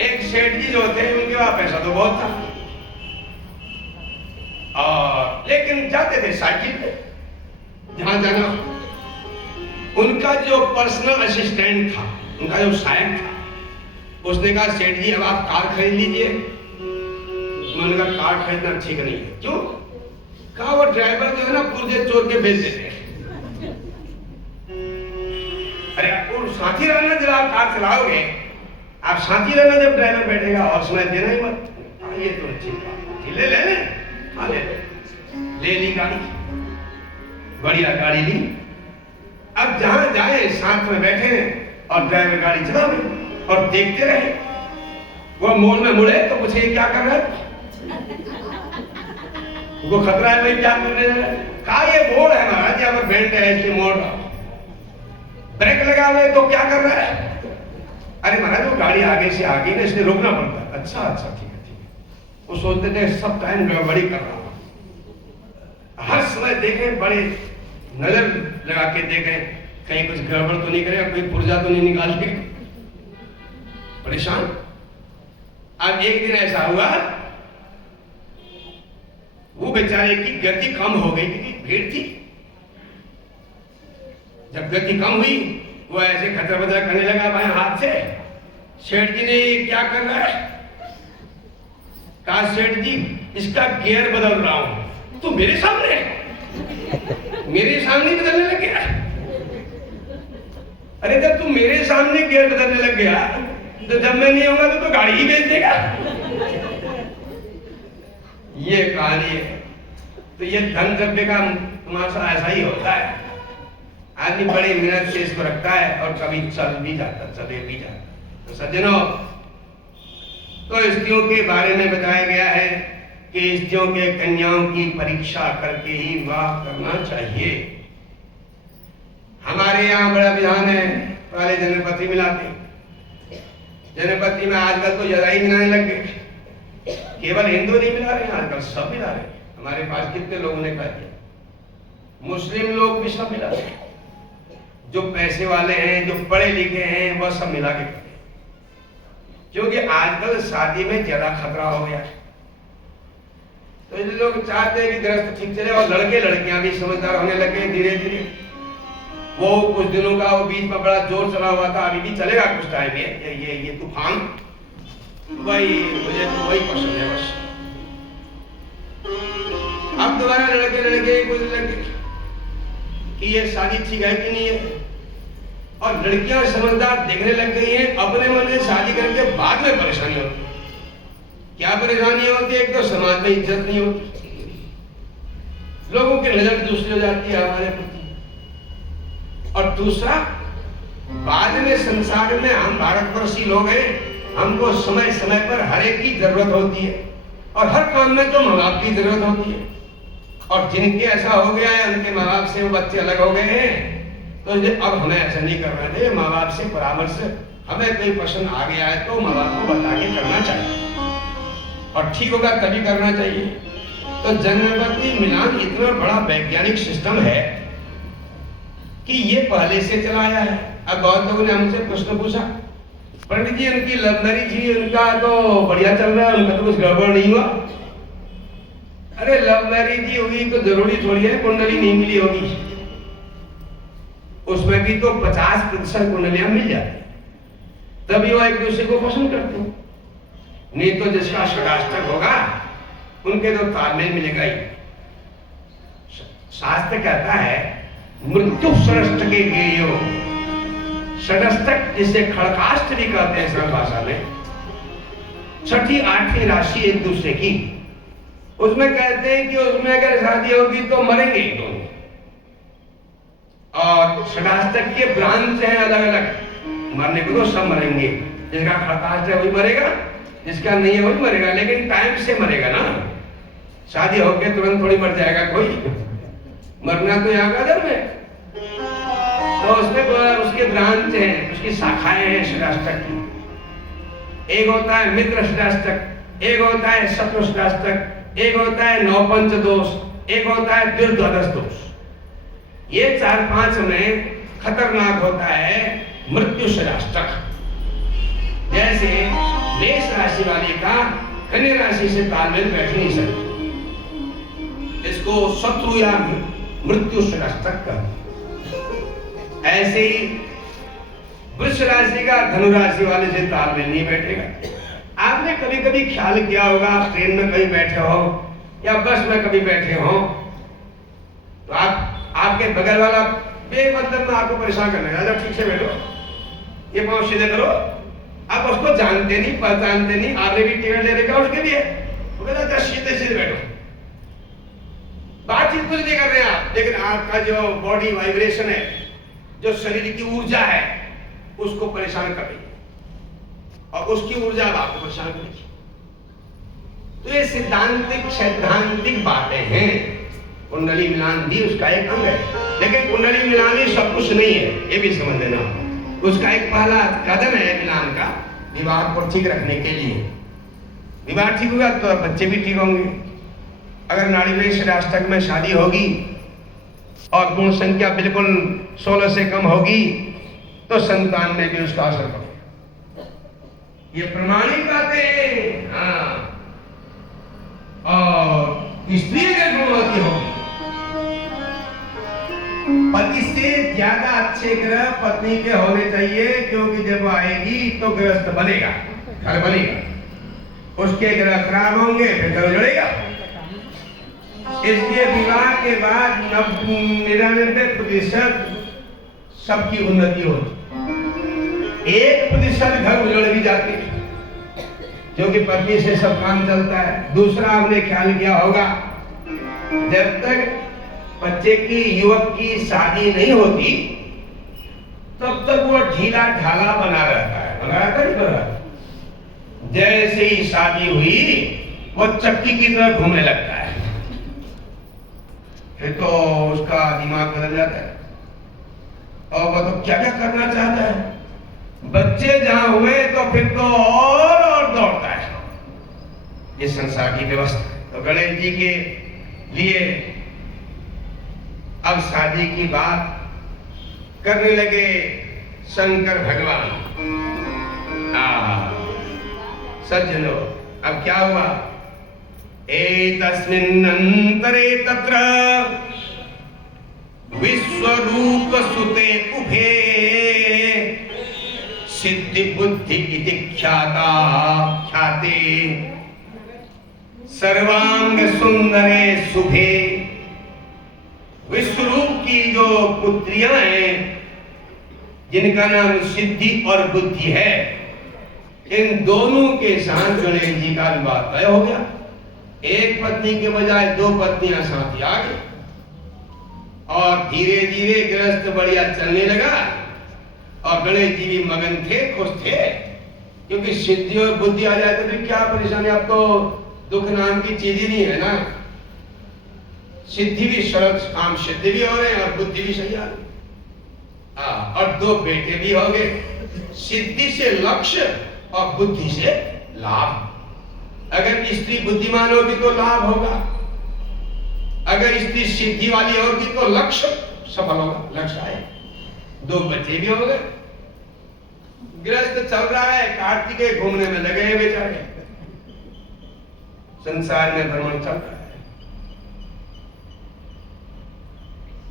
एक सेठ जी जो थे उनके पास पैसा तो बहुत था, और लेकिन जाते थे साइकिल पे जहां जाना। उनका जो पर्सनल असिस्टेंट था, उनका जो सहायक था, उसने कहा सेठ जी अब आप कार खरीद लीजिए। उन्होंने कहा कार खरीदना ठीक नहीं है। क्यों? कहा वो ड्राइवर जो है ना पुर्जे चोर के भेज देते हैं। अरे आपको साथी रहना, जब आप कार चलाओगे आप साथी रहना, जब ड्राइवर बैठेगा, और सुनाई देना ही मत। ये तो ठीक बात, ले ले ले, हाँ ले ली गाड़ी। बढ़िया गाड़ी ली। अब जहां जाए साथ में बैठे और ड्राइवर गाड़ी चला रहे और देखते रहे। वो मोड़ में मुड़े तो पूछे क्या कर रहा है, वो खतरा है भाई, क्या करने कहा, ये मोड़ है महाराज, यहाँ पर बेल्ट है इसलिए मोड़ रहा। ब्रेक लगा हुए तो क्या कर रहा है, अरे महाराज वो गाड़ी आगे से आ गई ना इसलिए रोकना पड़ता है। अच्छा अच्छा ठीक है ठीक है। वो सोचते थे सब टाइम गड़बड़ी कर रहा हूं, हर समय देखें, बड़े नजर लगा के देखें कहीं कुछ गड़बड़ तो नहीं करेगा, कोई पुर्जा तो नहीं निकाल के, परेशान। अब एक दिन ऐसा हुआ वो बेचारे की गति कम हो गई क्योंकि भीड़ थी। जब गति कम हुई वो ऐसे खतरा बदला करने लगा बाएं हाथ से। सेठ जी ने क्या कर रहा है, कहा सेठ जी इसका गियर बदल रहा हूं। तो मेरे सामने बदलने लग गया। अरे जब तू मेरे सामने गियर बदलने लग गया तो जब मैं नहीं होगा तो गाड़ी ही बेच देगा। ये कहानी है। तो ये धन द्रव्य का तमाशा ऐसा ही होता है। आदमी बड़ी मेहनत से इसको रखता है और कभी चल भी जाता, चले भी जाता। तो सज्जनों, तो स्त्रियों के बारे में बताया गया है कि स्त्रियों के कन्याओं की परीक्षा करके ही विवाह करना चाहिए। हमारे यहाँ बड़ा विधान है, पहले जन्मपत्री मिलाते। जन्मपत्री में आजकल तो ज्यादा ही मिलाने लग गए। केवल हिंदू नहीं मिला रहे, आजकल सब मिला रहे। हमारे पास कितने लोगों ने कहा दिया, मुस्लिम लोग भी सब मिला रहे। जो पैसे वाले हैं, जो पढ़े लिखे हैं, वह सब मिला के करते, क्योंकि आजकल शादी में ज्यादा खतरा हो गया। तो ये लोग चाहते हैं कि गृहस्थ ठीक चले और लड़के लड़कियां भी समझदार होने लगे धीरे धीरे। वो कुछ दिनों का वो बीच में बड़ा जोर चला हुआ था, अभी भी चलेगा कुछ टाइम में ये तूफान, वही मुझे तो वही पसंद है बस। अब दोबारा लड़के लड़के बोलने लगे कि ये शादी ठीक है कि नहीं है, और लड़कियां समझदार देखने लग गई हैं। अपने मन में शादी करके बाद में परेशानी होती है। क्या परेशानी होती है, एक तो समाज में इज्जत नहीं होती, लोगों की नजर दूसरी हो जाती है हमारे प्रति, और दूसरा बाद में संसार में हम भारतवर्षी लोग हैं, हमको समय समय पर हर एक की जरूरत होती है और हर काम में तो माँ बाप की जरूरत होती है। और जिनके ऐसा हो गया है उनके माँ बाप से वो बच्चे अलग हो गए हैं, तो अब हमें ऐसा नहीं करना चाहिए। माँ बाप से परामर्श, हमें कोई पसंद आ गया है तो माँ बाप को बता के करना चाहिए और ठीक होगा तभी करना चाहिए। तो जन्मपत्री मिलान इतना बड़ा वैज्ञानिक सिस्टम है कि ये पहले से चला आया है। अब बहुत लोगों ने हमसे प्रश्न पूछा, पंडित जी उनकी लव मैरिज ही उनका तो बढ़िया चल रहा है, उनका तो कुछ गड़बड़ नहीं हुआ। अरे लव मैरिज ही हुई तो जरूरी थोड़ी है कुंडली नहीं मिली होगी, उसमें भी तो 50% कुंडलियां मिल जाती, तभी वो एक दूसरे को पसंद करते हैं। नहीं तो जिसका षडाष्टक होगा उनके तो तालमेल मिलेगा ही। शास्त्र कहता है मृत्यु षडष्टक के गेयो, षडष्टक जिसे खड़काष्ट भी कहते हैं सरल भाषा में, छठी आठवीं राशि एक दूसरे की। उसमें कहते हैं कि उसमें अगर शादी होगी तो मरेंगे ही दोनों, और षडाष्टक के ब्रांच हैं अलग अलग, मरने को तो सब मरेंगे, जिसका खड़काष्ट है वही मरेगा, जिसका नहीं है वही मरेगा, लेकिन टाइम से मरेगा ना। शादी होके तुरंत थोड़ी मर जाएगा कोई, मरना तो यहाँ का धर्म है। तो उसमें उसके ब्रांच हैं, उसकी शाखाएं हैं षडाष्टक की। एक होता है मित्र षडाष्टक, एक होता है शत्रु षडाष्टक, एक होता है नवपंच दोष, एक होता है द्वादश दोष। ये 4-5 में खतरनाक होता है मृत्यु षडाष्टक। जैसे मेष राशि वाले का कन्या राशि से तालमेल बैठ नहीं सकता, इसको शत्रु या मृत्यु षडाष्टक कहते। ऐसे ही वृष राशि का धनु राशि वाले से तालमेल नहीं बैठेगा। आपने कभी कभी ख्याल किया होगा, आप ट्रेन में कहीं बैठे हो या बस में कभी बैठे हो, तो आपके बगल वाला बेमतलब में आपको परेशान करने लगा, ठीक से बैठो, ये पांव सीधे करो। आप उसको जानते नहीं, पहचानते नहीं, आपने भी टिकट ले रखा उसके भी है, वो कहता सीधे सीधे बैठो। बात बातचीत कुछ नहीं कर रहे हैं आप, लेकिन आपका जो बॉडी वाइब्रेशन है, जो शरीर की ऊर्जा है, उसको परेशान कर रही है और उसकी ऊर्जा अब आपको परेशान करेगी। तो ये सैद्धांतिक बातें हैं। कुंडली मिलान भी उसका एक अंग है, लेकिन कुंडली मिलान ही सब कुछ नहीं है, ये भी समझ लेना। उसका एक पहला कदम है मिलान का, विवाह को ठीक रखने के लिए। विवाह ठीक होगा तो बच्चे भी ठीक होंगे। अगर नाड़ी वृक्ष अष्टक में शादी होगी और गुण संख्या बिल्कुल 16 से कम होगी तो संतान में भी उसका असर पड़ेगा। ये प्रमाणिक बातें हैं। हाँ, और स्त्री अगर गुणवती होगी, पति से ज्यादा अच्छे ग्रह पत्नी के होने चाहिए, क्योंकि जब आएगी तो गृहस्थ बनेगा, घर बनेगा। उसके ग्रह खराब होंगे फिर घर उजड़ेगा। इसलिए विवाह के बाद 99% सबकी उन्नति होती, 1% घर उजड़ भी जाती है, क्योंकि पत्नी से सब काम चलता है। दूसरा आपने ख्याल किया होगा, जब तक बच्चे की युवक की शादी नहीं होती तब तक वो ढीला ढाला बना रहता है, बना रहता नहीं बना। जैसे ही शादी हुई वो चक्की की तरह घूमने लगता है, फिर तो उसका दिमाग बदल जाता है और वो तो क्या क्या करना चाहता है। बच्चे जहां हुए तो फिर तो और दौड़ता है। ये संसार की व्यवस्था। तो गणेश जी के लिए अब शादी की बात करने लगे शंकर भगवान। सज्जनों, अब क्या हुआ? एतस्मिन् अंतरे तत्र विश्वरूप सुते उभे सिद्धि बुद्धि इति ख्याता ख्याते सर्वांग सुंदरे शुभे। विश्वरूप की जो पुत्रियां हैं, जिनका नाम सिद्धि और बुद्धि है, इन दोनों के साथ गणेश जी का विवाह तय हो गया। एक पत्नी के बजाय 2 पत्नियां साथ आ गई और धीरे धीरे गृहस्थ बढ़िया चलने लगा और गणेश जी भी मगन थे, खुश थे, क्योंकि सिद्धि और बुद्धि आ जाए तो फिर क्या परेशानी। अब तो दुख नाम की चीज ही नहीं है ना। सिद्धि भी सड़क काम सिद्ध भी हो रहे हैं और बुद्धि भी सही आ रही। और 2 बेटे भी हो गए। सिद्धि से लक्ष्य और बुद्धि से लाभ। अगर स्त्री बुद्धिमान होगी तो लाभ होगा, अगर स्त्री सिद्धि वाली होगी तो लक्ष्य सफल होगा, लक्ष्य आए। 2 बच्चे भी हो गए। गृहस्थ चल रहा है, कार्तिकेय घूमने में लगे हैं बेचारे, संसार में भ्रमण चल रहा है।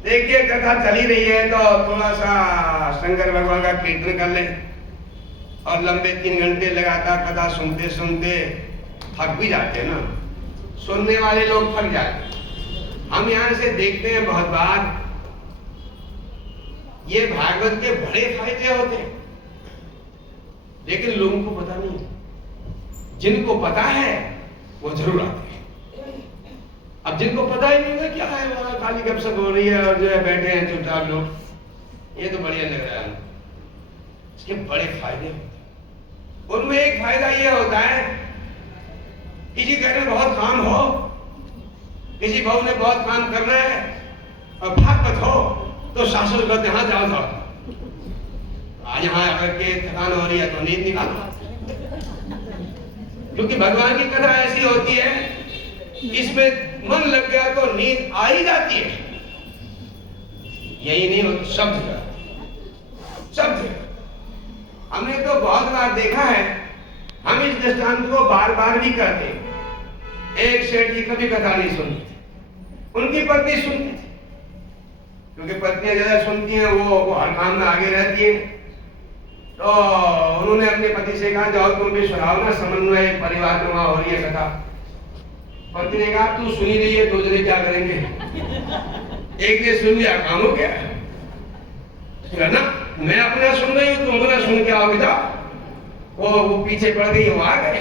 देखिए कथा चली रही है तो थोड़ा सा शंकर भगवान का कीर्तन कर ले और लंबे 3 घंटे लगातार कथा सुनते सुनते थक भी जाते हैं ना। सुनने वाले लोग थक जाते हैं। हम यहाँ से देखते हैं बहुत बार, ये भागवत के बड़े फायदे होते हैं, लेकिन लोगों को पता नहीं। जिनको पता है वो जरूर आते हैं। अब जिनको पता ही नहीं है क्या है, वहां खाली गपशप हो रही है और जो है बैठे हैं चुपचाप लोग, ये तो बढ़िया लग रहा है। इसके बड़े फायदे होते हैं। उनमें एक फायदा ये होता है, किसी घर में बहुत काम हो, किसी बहू ने बहुत काम करना है और भागवत हो तो सासू कहते हाँ जाओ जाओ, आज यहाँ आकर के थकान हो रही है तो नींद निकालो। क्योंकि भगवान की कथा ऐसी होती है, इसमें मन लग गया तो नींद आ ही जाती है। यही नहीं होता, सब जगह हमने तो बहुत बार देखा है। हम इस दृष्टांत को बार बार भी कहते हैं। एक सेठ जी कभी कथा नहीं सुनते थे, उनकी पत्नी सुनती थी, क्योंकि पत्नियां ज्यादा सुनती हैं, वो हर काम में आगे रहती है। तो उन्होंने अपने पति से कहा जाओ तुम भी सुनाओ ना, समन्वय परिवार में वहां हो रही है कथा। पति ने कहा तू सुनी रही है, 2 जने क्या करेंगे, एक ने सुन लिया काम हो गया ना। मैं अपना सुन रही हूँ, तुम अपना सुन के आओगे जाओ। वो पीछे पड़ गई, वो आ गए।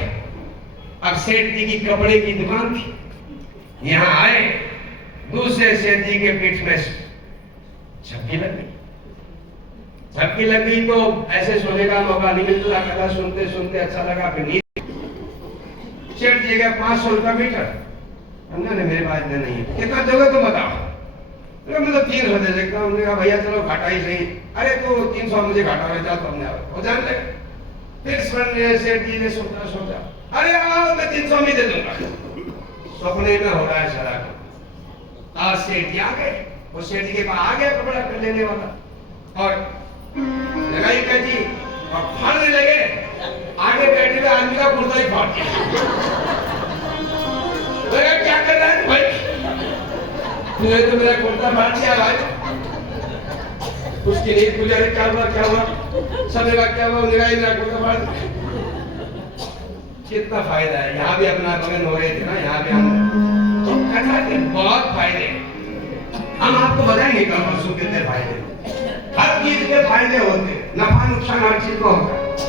अब सेठ जी की कपड़े की दुकान थी, यहाँ आए, दूध से से सेठ जी के पीठ में झपकी लग गई। झपकी लग गई तो ऐसे सोने का मौका नहीं मिलता। कथा सुनते सुनते अच्छा लगा, फिर नींद। सेठ जी के 500 रुपया मीटर। हमने मेरे पास इतने नहीं है। कितना दोगे तो बताओ। मतलब 300 दे सकता हूँ। उन्होंने कहा भैया चलो घाटा ही सही। अरे तो 300 मुझे घाटा हो जाता, हमने हो जान लगे। फिर सेठ जी ने सोचा अरे आओ मैं 300 में दे दूंगा। सपने में हो रहा है शराब। आज सेठ जी आ गए, वो सेठ जी के पास आ गया कपड़ा कर लेने वाला और लगाई कैची और फाड़ने लगे। आगे बैठे हुए आदमी का कुर्ता ही फाड़ दिया। क्या कर रहा है भाई? तूने तो मेरा कुर्ता फाड़ दिया भाई। उसकी नींद खुल जाए, क्या हुआ समय का क्या हुआ? मेरा कुर्ता फाड़ दिया। कितना फायदा है। यहाँ भी अपना भगन हो रहे थे ना, यहाँ भी हम कथा के बहुत फायदे। हम आपको बताएंगे कल परसों कितने फायदे। हर चीज के फायदे होते हैं, नफा नुकसान हर चीज का होता है।